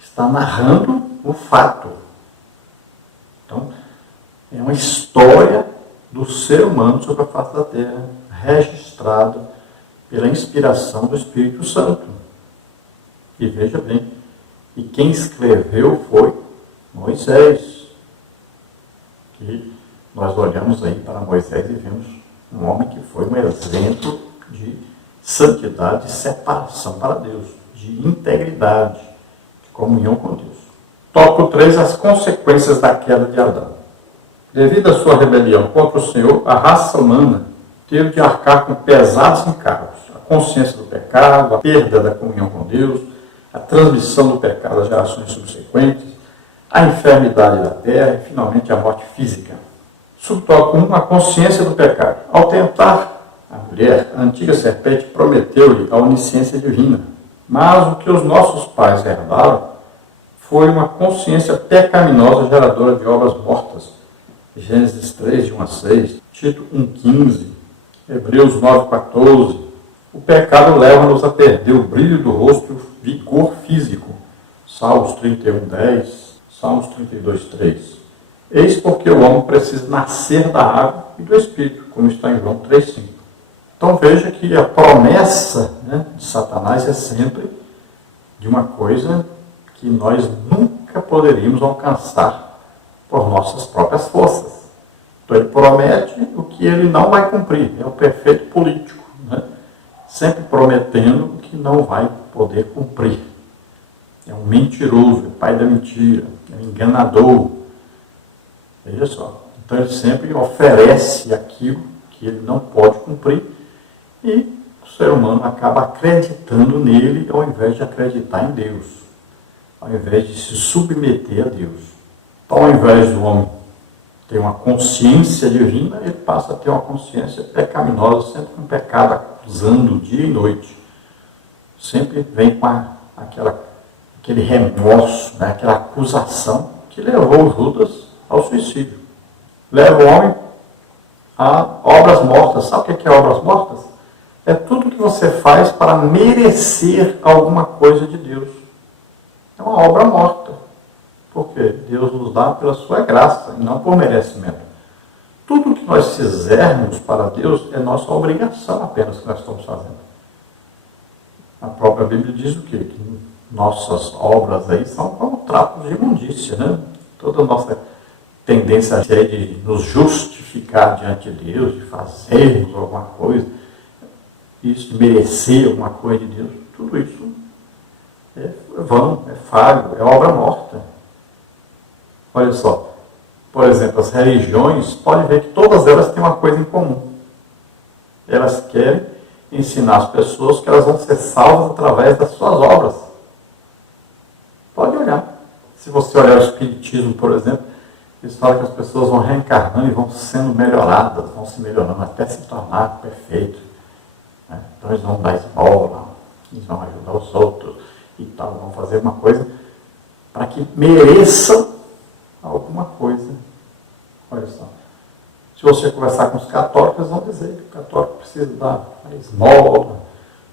está narrando o fato. Então, é uma história do ser humano sobre a face da terra, registrada pela inspiração do Espírito Santo. E veja bem, e quem escreveu foi Moisés. E nós olhamos aí para Moisés e vemos um homem que foi um exemplo de santidade, de separação para Deus, de integridade, de comunhão com Deus. Tópico 3, as consequências da queda de Adão. Devido à sua rebelião contra o Senhor, a raça humana teve de arcar com pesados encargos. A consciência do pecado, a perda da comunhão com Deus, a transmissão do pecado às gerações subsequentes, a enfermidade da terra e, finalmente, a morte física. Subtópico 1, a consciência do pecado. Ao tentar a mulher, a antiga serpente prometeu-lhe a onisciência divina. Mas o que os nossos pais herdaram foi uma consciência pecaminosa geradora de obras mortas. Gênesis 3, de 1 a 6, Tito 1, 15, Hebreus 9, 14. O pecado leva-nos a perder o brilho do rosto e o vigor físico. Salmos 31:10, Salmos 32:3. Eis porque o homem precisa nascer da água e do Espírito, como está em João 3:5. Então veja que a promessa, de Satanás é sempre de uma coisa que nós nunca poderíamos alcançar por nossas próprias forças. Então ele promete o que ele não vai cumprir. É o perfeito político, sempre prometendo o que não vai poder cumprir. É um mentiroso, é pai da mentira, é um enganador. Veja só. Então ele sempre oferece aquilo que ele não pode cumprir e o ser humano acaba acreditando nele ao invés de acreditar em Deus, ao invés de se submeter a Deus. Então, ao invés do homem ter uma consciência divina, ele passa a ter uma consciência pecaminosa, sempre com pecado acusando dia e noite. Sempre vem com aquele remorso, aquela acusação que levou Judas ao suicídio. Leva o homem a obras mortas. Sabe o que é obras mortas? É tudo que você faz para merecer alguma coisa de Deus. É uma obra morta. Porque Deus nos dá pela sua graça e não por merecimento. Tudo que nós fizermos para Deus é nossa obrigação apenas que nós estamos fazendo. A própria Bíblia diz o quê? Que nossas obras aí são como trapos de imundícia, Toda a nossa tendência é de nos justificar diante de Deus, de fazermos alguma coisa, isso, merecer alguma coisa de Deus, tudo isso é vão, é falho, é obra morta. Olha só, por exemplo, as religiões, pode ver que todas elas têm uma coisa em comum. Elas querem ensinar as pessoas que elas vão ser salvas através das suas obras. Pode olhar. Se você olhar o Espiritismo, por exemplo, eles falam que as pessoas vão reencarnando e vão sendo melhoradas, vão se melhorando até se tornar perfeito. Então eles vão dar esmola, eles vão ajudar os outros e tal, vão fazer uma coisa para que mereçam alguma coisa. Olha só. Se você conversar com os católicos, eles vão dizer que o católico precisa dar a esmola,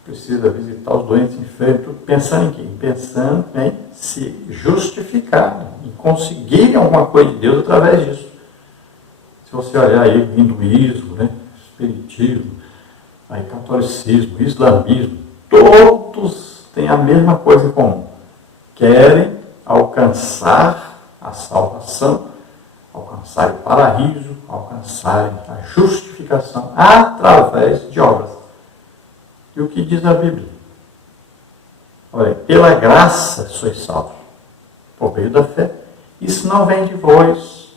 precisa visitar os doentes enfermos, tudo pensando em quê? Pensando em se justificar, em conseguir alguma coisa de Deus através disso. Se você olhar aí o hinduísmo, espiritismo, aí catolicismo, islamismo, todos têm a mesma coisa em comum. Querem alcançar a salvação, alcançar o paraíso, alcançar a justificação através de obras. E o que diz a Bíblia? Olha, pela graça sois salvos, por meio da fé. Isso não vem de vós.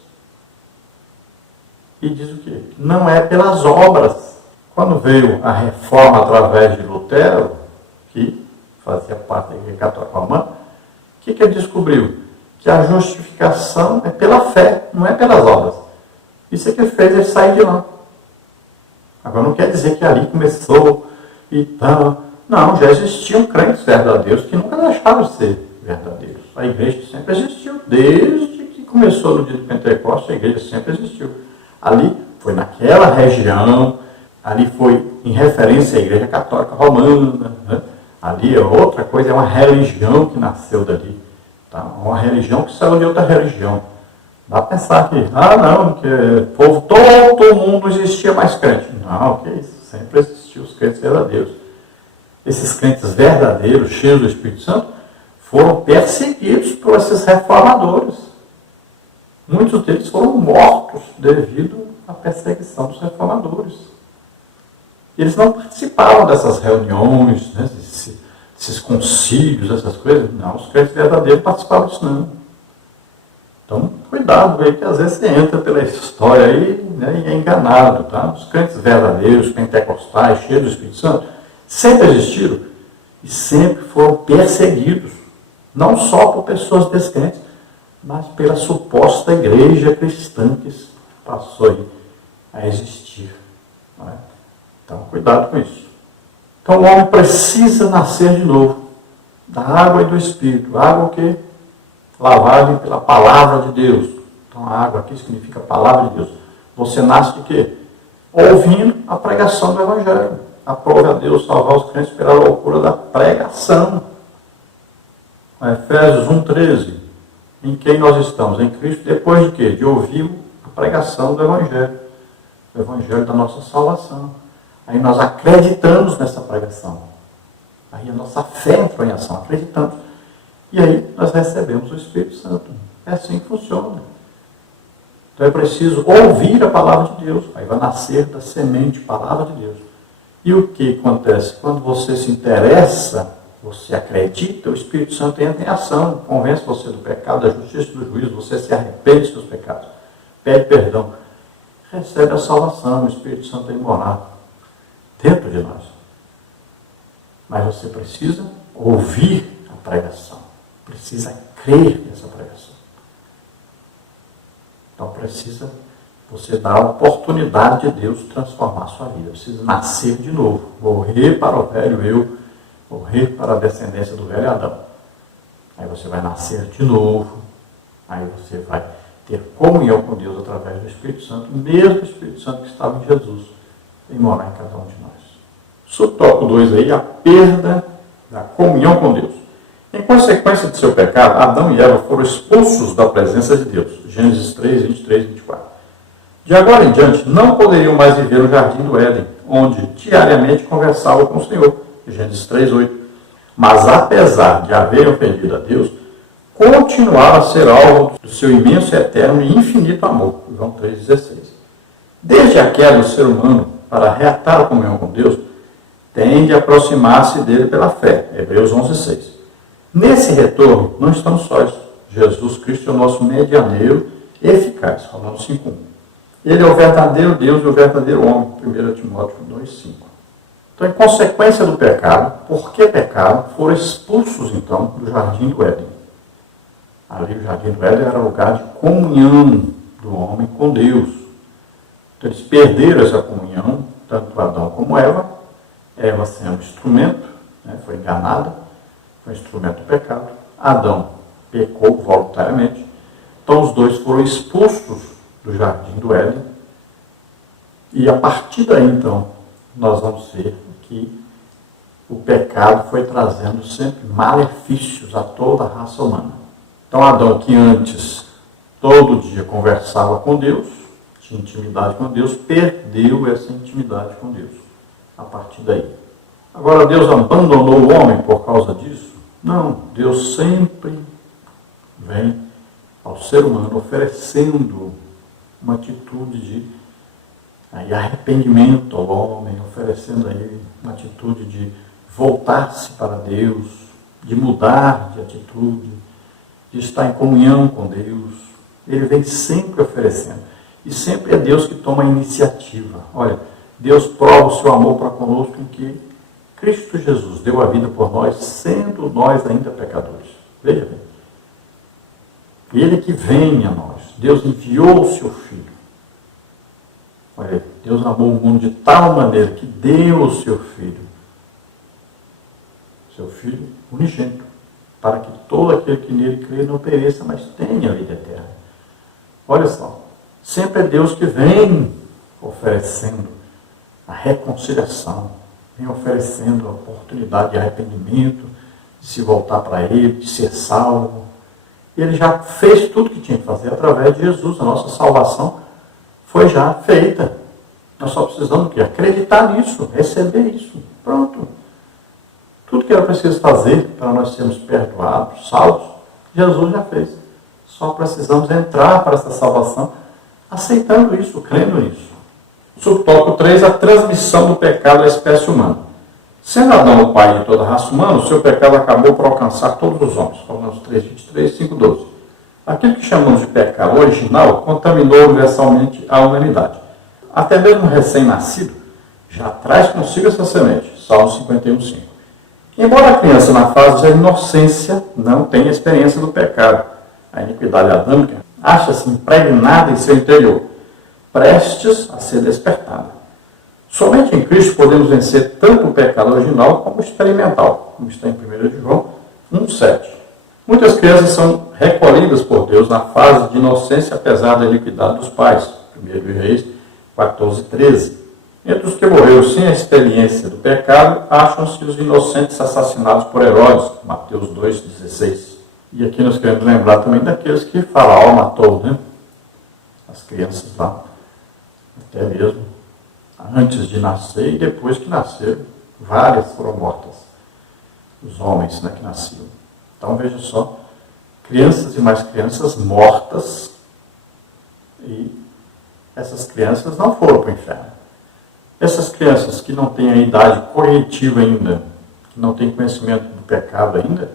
E diz o quê? Não é pelas obras. Quando veio a reforma através de Lutero, que fazia parte da Igreja Católica Romana, o que ele descobriu? Que a justificação é pela fé, não é pelas obras. Isso é que fez ele sair de lá. Agora não quer dizer que ali começou e tal. Não, já existiam crentes verdadeiros que nunca deixaram de ser verdadeiros. A igreja sempre existiu. Desde que começou no dia do Pentecostes, a igreja sempre existiu. Ali foi naquela região, ali foi em referência à Igreja Católica Romana. Ali é outra coisa, é uma religião que nasceu dali. Tá? Uma religião que saiu de outra religião. Dá para pensar que, não, que povo, todo mundo existia mais crente. Não, que isso, sempre existiam os crentes verdadeiros. Esses crentes verdadeiros, cheios do Espírito Santo, foram perseguidos por esses reformadores. Muitos deles foram mortos devido à perseguição dos reformadores. Eles não participavam dessas reuniões, desses concílios, essas coisas. Não, os crentes verdadeiros participavam disso não. Então, cuidado aí, que às vezes você entra pela história aí, e é enganado, tá? Os crentes verdadeiros, pentecostais, cheios do Espírito Santo, sempre existiram e sempre foram perseguidos, não só por pessoas descrentes, mas pela suposta igreja cristã que passou aí a existir. Não é? Então, cuidado com isso. Então, o homem precisa nascer de novo, da água e do Espírito. Água o quê? Lavagem pela palavra de Deus. Então, a água aqui significa palavra de Deus. Você nasce de quê? Ouvindo a pregação do Evangelho. aprove a Deus salvar os crentes pela loucura da pregação. Efésios 1,13. Em quem nós estamos? Em Cristo, depois de quê? De ouvir a pregação do Evangelho. O Evangelho da nossa salvação. Aí nós acreditamos nessa pregação. Aí a nossa fé entrou em ação, acreditamos. E aí nós recebemos o Espírito Santo. É assim que funciona. Então é preciso ouvir a palavra de Deus. Aí vai nascer da semente, palavra de Deus. E o que acontece? Quando você se interessa, você acredita, o Espírito Santo entra em ação, convence você do pecado, da justiça e do juízo, você se arrepende dos seus pecados, pede perdão, recebe a salvação, o Espírito Santo tem morar dentro de nós. Mas você precisa ouvir a pregação, precisa crer nessa pregação. Então precisa você dar a oportunidade de Deus transformar a sua vida, precisa nascer de novo, morrer para o velho eu, morrer para a descendência do velho Adão. Aí você vai nascer de novo, aí você vai ter comunhão com Deus através do Espírito Santo, o mesmo Espírito Santo que estava em Jesus, e morar em cada um de nós. Subtópico 2 aí, a perda da comunhão com Deus. Em consequência do seu pecado, Adão e Eva foram expulsos da presença de Deus. Gênesis 3, 23 e 24. De agora em diante, não poderiam mais viver no jardim do Éden, onde diariamente conversavam com o Senhor. Gênesis 3, 8. Mas apesar de haverem ofendido a Deus, continuaram a ser alvo do seu imenso, eterno e infinito amor. João 3, 16. Desde a queda do ser humano, para reatar a comunhão com Deus, tende a aproximar-se dele pela fé. Hebreus 11, 6. Nesse retorno, não estamos sós. Jesus Cristo é o nosso medianeiro eficaz. Romanos 5, 1. Ele é o verdadeiro Deus e o verdadeiro homem. 1 Timóteo 2, 5. Então, em consequência do pecado, porque pecaram, foram expulsos, então, do jardim do Éden. Ali, o jardim do Éden era lugar de comunhão do homem com Deus. Então, eles perderam essa comunhão, tanto Adão como Eva. Eva sendo instrumento, foi enganada, foi instrumento do pecado. Adão pecou voluntariamente. Então, os dois foram expulsos do jardim do Éden. E a partir daí, então, nós vamos ver que o pecado foi trazendo sempre malefícios a toda a raça humana. Então, Adão, que antes, todo dia, conversava com Deus, tinha intimidade com Deus, perdeu essa intimidade com Deus a partir daí. Agora, Deus abandonou o homem por causa disso? Não, Deus sempre vem ao ser humano oferecendo uma atitude de arrependimento ao homem, oferecendo a ele uma atitude de voltar-se para Deus, de mudar de atitude, de estar em comunhão com Deus. Ele vem sempre oferecendo. E sempre é Deus que toma a iniciativa. Olha, Deus prova o seu amor para conosco em que Cristo Jesus deu a vida por nós, sendo nós ainda pecadores. Veja bem. Ele que vem a nós. Deus enviou o seu Filho. Olha, Deus amou o mundo de tal maneira que deu o seu Filho unigênito, para que todo aquele que nele crê não pereça, mas tenha a vida eterna. Olha só, sempre é Deus que vem oferecendo a reconciliação, vem oferecendo a oportunidade de arrependimento, de se voltar para Ele, de ser salvo. Ele já fez tudo que tinha que fazer através de Jesus. A nossa salvação foi já feita. Nós só precisamos acreditar nisso, receber isso. Pronto. Tudo que era preciso fazer para nós sermos perdoados, salvos, Jesus já fez. Só precisamos entrar para essa salvação aceitando isso, crendo nisso. Subtópico 3, a transmissão do pecado à espécie humana. Sendo Adão o pai de toda a raça humana, o seu pecado acabou por alcançar todos os homens. Romanos 3, 23, 5, 12. Aquilo que chamamos de pecado original contaminou universalmente a humanidade. Até mesmo o recém-nascido já traz consigo essa semente. Salmo 51, 5. Embora a criança na fase da inocência não tenha experiência do pecado, a iniquidade adâmica acha-se impregnada em seu interior, prestes a ser despertada. Somente em Cristo podemos vencer tanto o pecado original como o experimental, como está em 1 João 1,7. Muitas crianças são recolhidas por Deus na fase de inocência, apesar da iniquidade dos pais. 1 Reis 14, 13. Entre os que morreram sem a experiência do pecado, acham-se os inocentes assassinados por Herodes, Mateus 2,16. E aqui nós queremos lembrar também daqueles que Faraó matou, né? As crianças lá, até mesmo antes de nascer e depois que nasceram, várias foram mortas. Os homens, né, que nasciam. Então veja só, crianças e mais crianças mortas, e essas crianças não foram para o inferno. Essas crianças que não têm a idade cognitiva ainda, que não têm conhecimento do pecado ainda,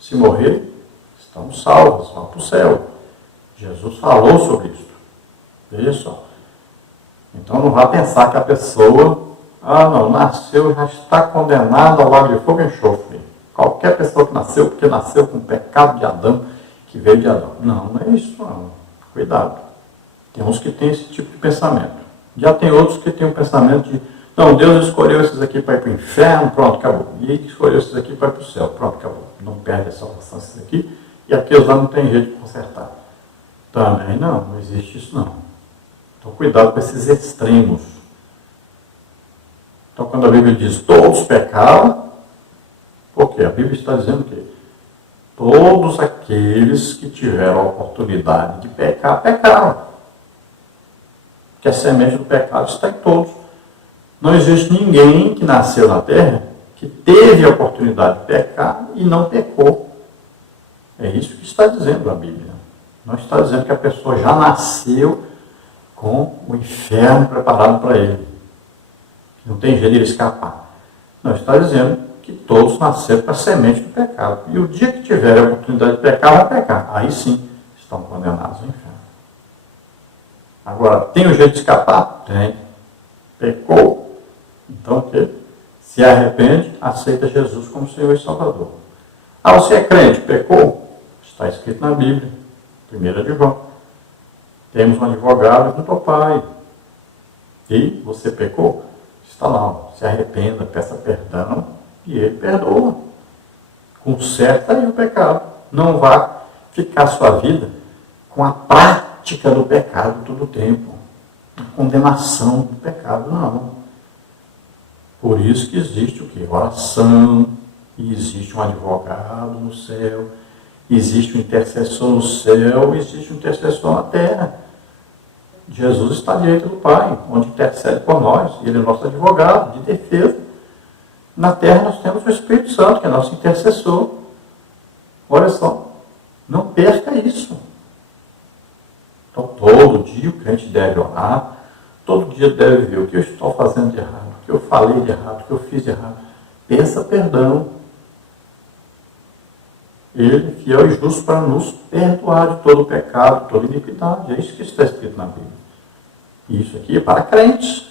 se morrerem, estão salvas, vão para o céu. Jesus falou sobre isso. Veja só. Então não vá pensar que a pessoa, não, nasceu, já está condenada ao lago de fogo e enxofre. Qualquer pessoa que nasceu, porque nasceu com o pecado de Adão, que veio de Adão. Não, não é isso não. Cuidado. Tem uns que têm esse tipo de pensamento. Já tem outros que têm o pensamento de, não, Deus escolheu esses aqui para ir para o inferno, pronto, acabou. E ele escolheu esses aqui para ir para o céu, pronto, acabou. Não perde a salvação esses aqui, e aqueles lá não tem jeito de consertar. Também não existe isso não. Então cuidado com esses extremos. Então quando a Bíblia diz todos pecaram, por quê? A Bíblia está dizendo que todos aqueles que tiveram a oportunidade de pecar, pecaram. Que a semente do pecado está em todos. Não existe ninguém que nasceu na terra que teve a oportunidade de pecar e não pecou. É isso que está dizendo a Bíblia. Não está dizendo que a pessoa já nasceu com o inferno preparado para ele. Não tem jeito de ele escapar. Não, está dizendo que todos nasceram para a semente do pecado. E o dia que tiverem a oportunidade de pecar, vão pecar. Aí sim, estão condenados ao inferno. Agora, tem o jeito de escapar? Tem. Pecou? Então o quê? Se arrepende, aceita Jesus como Senhor e Salvador. Você é crente? Pecou? Está escrito na Bíblia. 1 de João. Temos um advogado junto ao Pai. E você pecou? Está lá. Se arrependa, peça perdão e ele perdoa. Conserta aí o pecado. Não vá ficar sua vida com a prática do pecado todo o tempo. A condenação do pecado, não. Por isso que existe o quê? Oração, e existe um advogado no céu, existe um intercessor no céu, existe um intercessor na terra. Jesus está à direita do Pai, onde intercede por nós. Ele é nosso advogado de defesa. Na terra nós temos o Espírito Santo, que é nosso intercessor. Olha só, não perca isso. Então, todo dia o crente deve orar, todo dia deve ver o que eu estou fazendo de errado, o que eu falei de errado, o que eu fiz de errado. Peça perdão. Ele é fiel e justo para nos perdoar de todo o pecado, toda iniquidade. É isso que está escrito na Bíblia. E isso aqui é para crentes.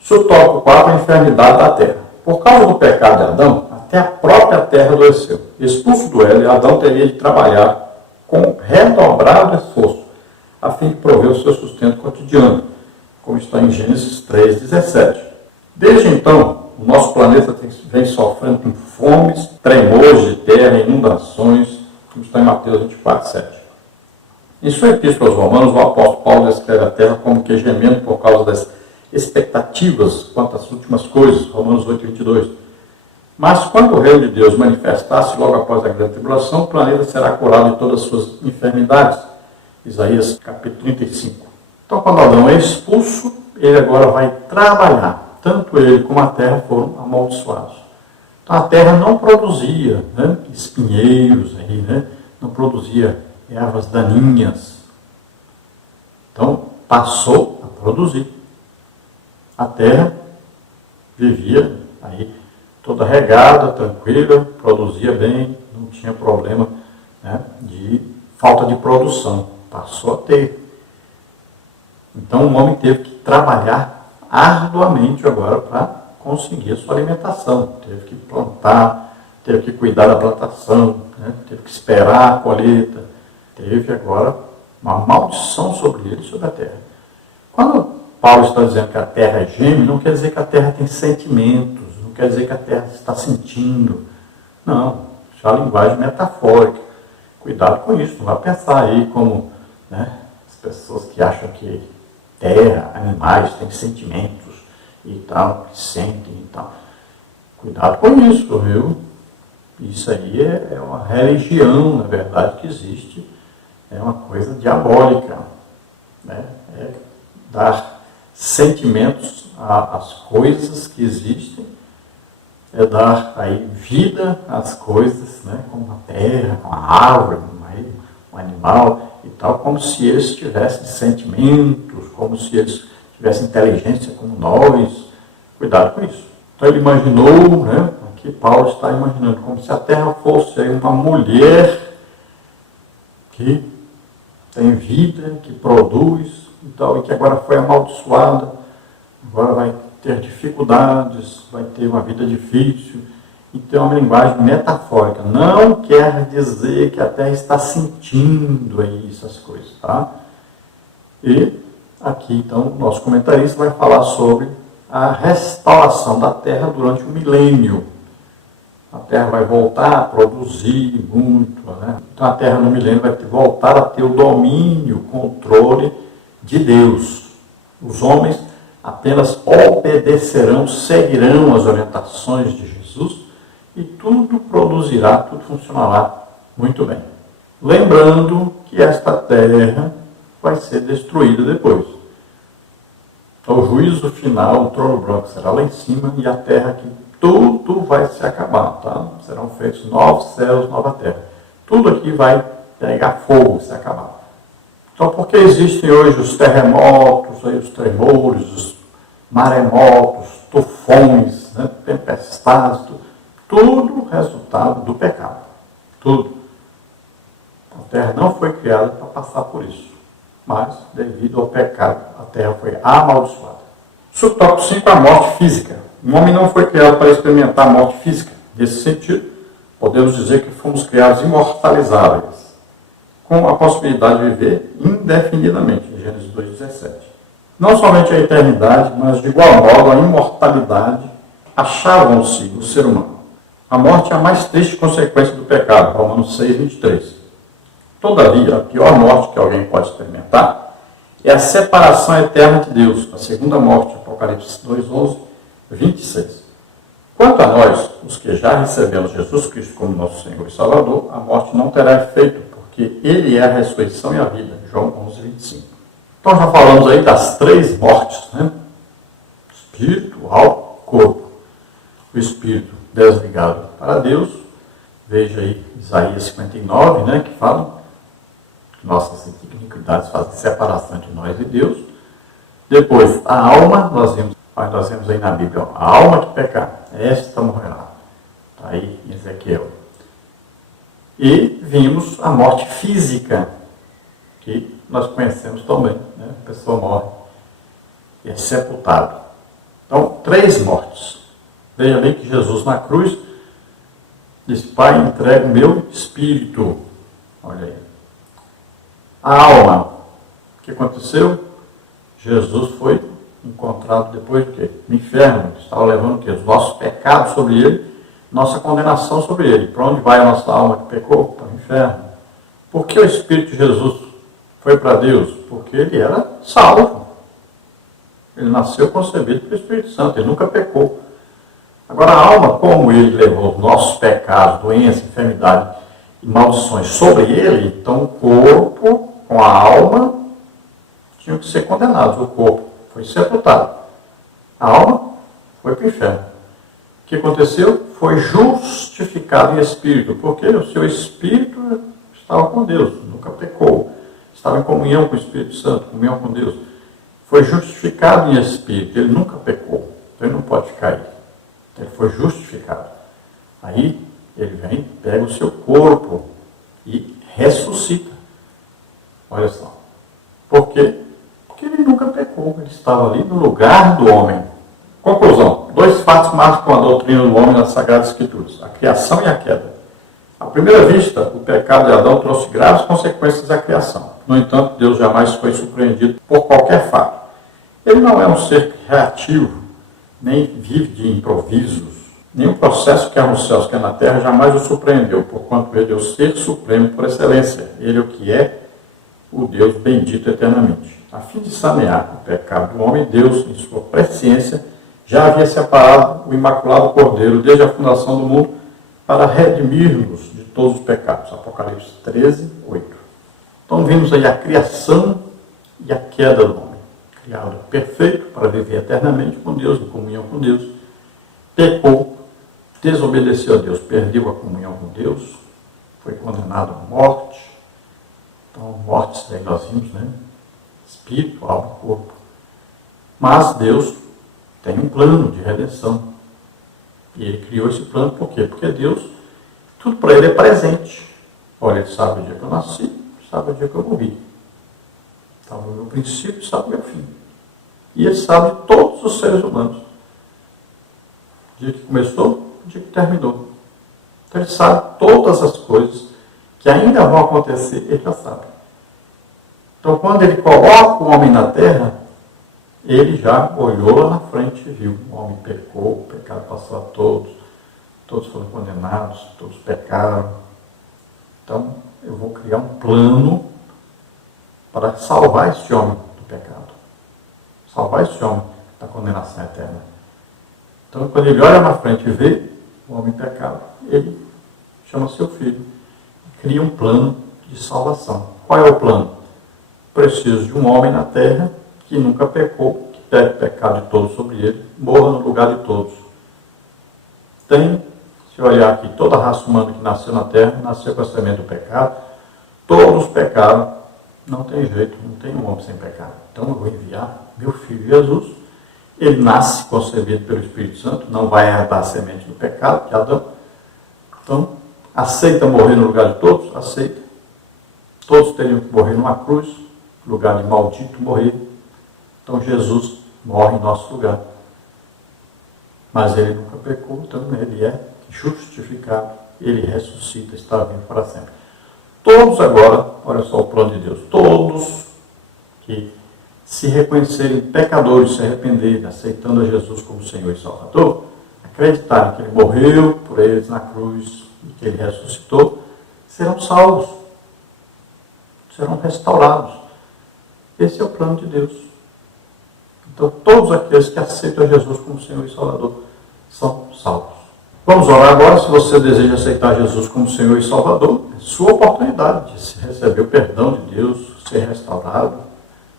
Isso toca o quadro a enfermidade da terra. Por causa do pecado de Adão, até a própria terra adoeceu. Expulso do Éden, Adão teria de trabalhar com redobrado esforço, a fim de prover o seu sustento cotidiano, como está em Gênesis 3,17. Desde então, o nosso planeta vem sofrendo com fomes, tremores de terra, inundações, como está em Mateus 24,7. Em sua epístola aos Romanos, o apóstolo Paulo descreve a terra como que gemendo por causa das expectativas quanto às últimas coisas, Romanos 8,22. Mas quando o reino de Deus manifestar-se logo após a grande tribulação, o planeta será curado de todas as suas enfermidades, Isaías capítulo 35. Então, quando Adão é expulso, ele agora vai trabalhar. Tanto ele como a terra foram amaldiçoados. Então, a terra não produzia, né, espinheiros, aí, né, não produzia ervas daninhas. Então, passou a produzir. A terra vivia aí toda regada, tranquila, produzia bem, não tinha problema, né, de falta de produção. Passou a ter. Então o homem teve que trabalhar arduamente agora para conseguir a sua alimentação. Teve que plantar, teve que cuidar da plantação, né? Teve que esperar a colheita. Teve agora uma maldição sobre ele e sobre a terra. Quando Paulo está dizendo que a terra geme, não quer dizer que a terra tem sentimentos, não quer dizer que a terra está sentindo. Não, isso é uma linguagem metafórica. Cuidado com isso, não vai pensar aí como, né, as pessoas que acham que terra, animais têm sentimentos e tal, que sentem e tal. Cuidado com isso, viu? Isso aí é uma religião, na verdade, que existe. É uma coisa diabólica, né? É dar sentimentos às coisas que existem, é dar aí vida às coisas, né? Como a terra, a árvore, um animal e tal, como se eles tivessem sentimentos, como se eles tivessem inteligência como nós. Cuidado com isso. Então ele imaginou, né? Aqui Paulo está imaginando como se a terra fosse aí uma mulher que tem vida, que produz e tal, e que agora foi amaldiçoada, agora vai ter dificuldades, vai ter uma vida difícil. Então é uma linguagem metafórica. Não quer dizer que a terra está sentindo aí essas coisas, tá? E aqui, então, o nosso comentarista vai falar sobre a restauração da terra durante o milênio. A terra vai voltar a produzir muito, né? Então a terra no milênio vai voltar a ter o domínio, o controle de Deus. Os homens apenas obedecerão, seguirão as orientações de Jesus e tudo produzirá, tudo funcionará muito bem. Lembrando que esta terra vai ser destruída depois. Então, o juízo final, o trono branco será lá em cima e a terra aqui, tudo vai se acabar, tá? Serão feitos novos céus, nova terra. Tudo aqui vai pegar fogo, se acabar. Então, por que existem hoje os terremotos, aí, os tremores, os maremotos, tufões, né, tempestades, tudo resultado do pecado. Tudo. A terra não foi criada para passar por isso. Mas, devido ao pecado, a terra foi amaldiçoada. Subtópico 5, a morte física. O homem não foi criado para experimentar a morte física. Nesse sentido, podemos dizer que fomos criados imortalizáveis, com a possibilidade de viver indefinidamente, em Gênesis 2,17. Não somente a eternidade, mas de igual modo a imortalidade achavam-se no ser humano. A morte é a mais triste consequência do pecado, Romanos 6,23. Todavia, a pior morte que alguém pode experimentar é a separação eterna de Deus, a segunda morte, Apocalipse 2,11, 26. Quanto a nós, os que já recebemos Jesus Cristo como nosso Senhor e Salvador, a morte não terá efeito, porque Ele é a ressurreição e a vida, João 11,25. Então já falamos aí das 3 mortes, né? Espírito, alma, corpo. O espírito desligado para Deus, veja aí Isaías 59, né, que fala que nossas iniquidades fazem separação entre nós e Deus. Depois, a alma, nós vemos aí na Bíblia, ó, a alma que pecar, esta morrerá. Está aí em Ezequiel. E vimos a morte física, que nós conhecemos também, né? A pessoa morre e é sepultado. Então, 3 mortes. Veja bem que Jesus na cruz disse: Pai, entrega o meu espírito. Olha aí. A alma. O que aconteceu? Jesus foi encontrado depois de quê? No inferno. Estava levando o quê? Os nossos pecados sobre ele, nossa condenação sobre ele. Para onde vai a nossa alma que pecou? Para o inferno. Por que o Espírito de Jesus foi para Deus? Porque ele era salvo. Ele nasceu concebido pelo Espírito Santo, ele nunca pecou. Agora a alma, como ele levou os nossos pecados, doença, enfermidade e maldições sobre ele, então o corpo com a alma tinham que ser condenados. O corpo foi sepultado. A alma foi para o inferno. O que aconteceu? Foi justificado em espírito, porque o seu espírito estava com Deus, nunca pecou. Estava em comunhão com o Espírito Santo, comunhão com Deus. Foi justificado em espírito, ele nunca pecou. Então ele não pode ficar aí. Ele foi justificado. Aí ele vem, pega o seu corpo e ressuscita. Olha só. Por quê? Porque ele nunca pecou. Ele estava ali no lugar do homem. Conclusão. 2 fatos marcam a doutrina do homem nas Sagradas Escrituras: a criação e a queda. À primeira vista, o pecado de Adão trouxe graves consequências à criação. No entanto, Deus jamais foi surpreendido por qualquer fato. Ele não é um ser reativo, nem vive de improvisos. Nenhum processo, quer nos céus, quer na terra, jamais o surpreendeu, porquanto ele é o ser supremo por excelência. Ele é o que é o Deus bendito eternamente. A fim de sanear o pecado do homem, Deus, em sua presciência, já havia separado o Imaculado Cordeiro desde a fundação do mundo para redimir-nos de todos os pecados. Apocalipse 13, 8. Então vimos aí a criação e a queda do homem. Criado perfeito para viver eternamente com Deus, em comunhão com Deus. Pecou, desobedeceu a Deus, perdeu a comunhão com Deus, foi condenado à morte. Então, morte, daí nós vimos, né? Espírito, alma e corpo. Mas Deus tem um plano de redenção. E Ele criou esse plano por quê? Porque Deus, tudo para Ele é presente. Olha, Ele sabe o dia que eu nasci, sabe o dia que eu morri. Sabe o meu princípio, sabe o meu fim. E Ele sabe de todos os seres humanos. O dia que começou, o dia que terminou. Então Ele sabe todas as coisas que ainda vão acontecer, Ele já sabe. Então quando Ele coloca o homem na terra, Ele já olhou lá na frente e viu. O homem pecou, o pecado passou a todos. Todos foram condenados, todos pecaram. Então eu vou criar um plano para salvar esse homem do pecado. Salvar esse homem da condenação eterna. Então, quando ele olha na frente e vê o homem pecado, ele chama seu filho e cria um plano de salvação. Qual é o plano? Preciso de um homem na terra que nunca pecou, que pegue o pecado de todos sobre ele, morra no lugar de todos. Se olhar aqui, toda a raça humana que nasceu na terra, nasceu com a semente do pecado, todos pecaram. Não tem jeito, não tem um homem sem pecado. Então eu vou enviar meu filho Jesus. Ele nasce concebido pelo Espírito Santo, não vai herdar a semente do pecado, que é Adão. Então, aceita morrer no lugar de todos? Aceita. Todos teriam que morrer numa cruz, lugar de maldito morrer. Então Jesus morre em nosso lugar. Mas ele nunca pecou, então ele é justificado. Ele ressuscita, está vivo para sempre. Todos agora, olha só o plano de Deus, todos que se reconhecerem pecadores, se arrependerem, aceitando a Jesus como Senhor e Salvador, acreditarem que Ele morreu por eles na cruz e que Ele ressuscitou, serão salvos, serão restaurados. Esse é o plano de Deus. Então, todos aqueles que aceitam a Jesus como Senhor e Salvador são salvos. Vamos orar agora. Se você deseja aceitar Jesus como Senhor e Salvador, é sua oportunidade de receber o perdão de Deus, ser restaurado,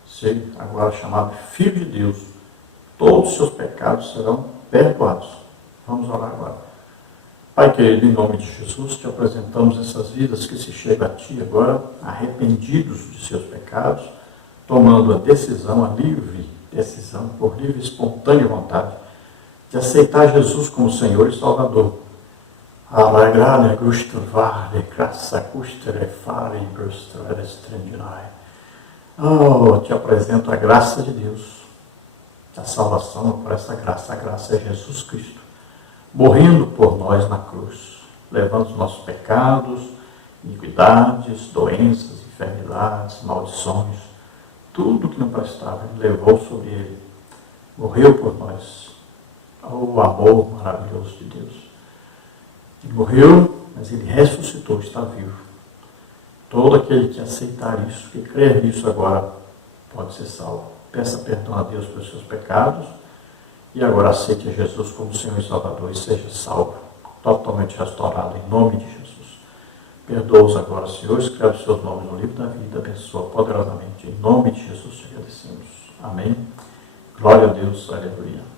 ser agora chamado Filho de Deus. Todos os seus pecados serão perdoados. Vamos orar agora. Pai querido, em nome de Jesus, te apresentamos essas vidas que se chegam a Ti agora, arrependidos de seus pecados, tomando a decisão, a livre decisão, por livre e espontânea vontade, de aceitar Jesus como Senhor e Salvador. Oh, te apresento a graça de Deus, a salvação por essa graça. A graça é Jesus Cristo, morrendo por nós na cruz, levando os nossos pecados, iniquidades, doenças, enfermidades, maldições, tudo que não prestava, Ele levou sobre Ele, morreu por nós. O amor maravilhoso de Deus. Ele morreu, mas Ele ressuscitou, está vivo. Todo aquele que aceitar isso, que crer nisso agora, pode ser salvo. Peça perdão a Deus pelos seus pecados e agora aceite a Jesus como Senhor e Salvador e seja salvo, totalmente restaurado, em nome de Jesus. Perdoa-os agora, Senhor, escreve seus nomes no livro da vida, abençoa poderosamente. Em nome de Jesus te agradecemos. Amém. Glória a Deus, aleluia.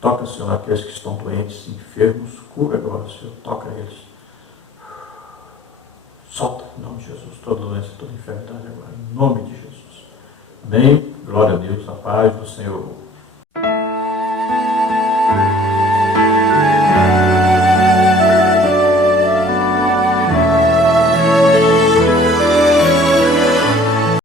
Toca, Senhor, naqueles que estão doentes, enfermos, cura agora, Senhor, toca eles. Solta, em nome de Jesus, toda doença, toda enfermidade agora, em nome de Jesus. Amém. Glória a Deus, a paz do Senhor.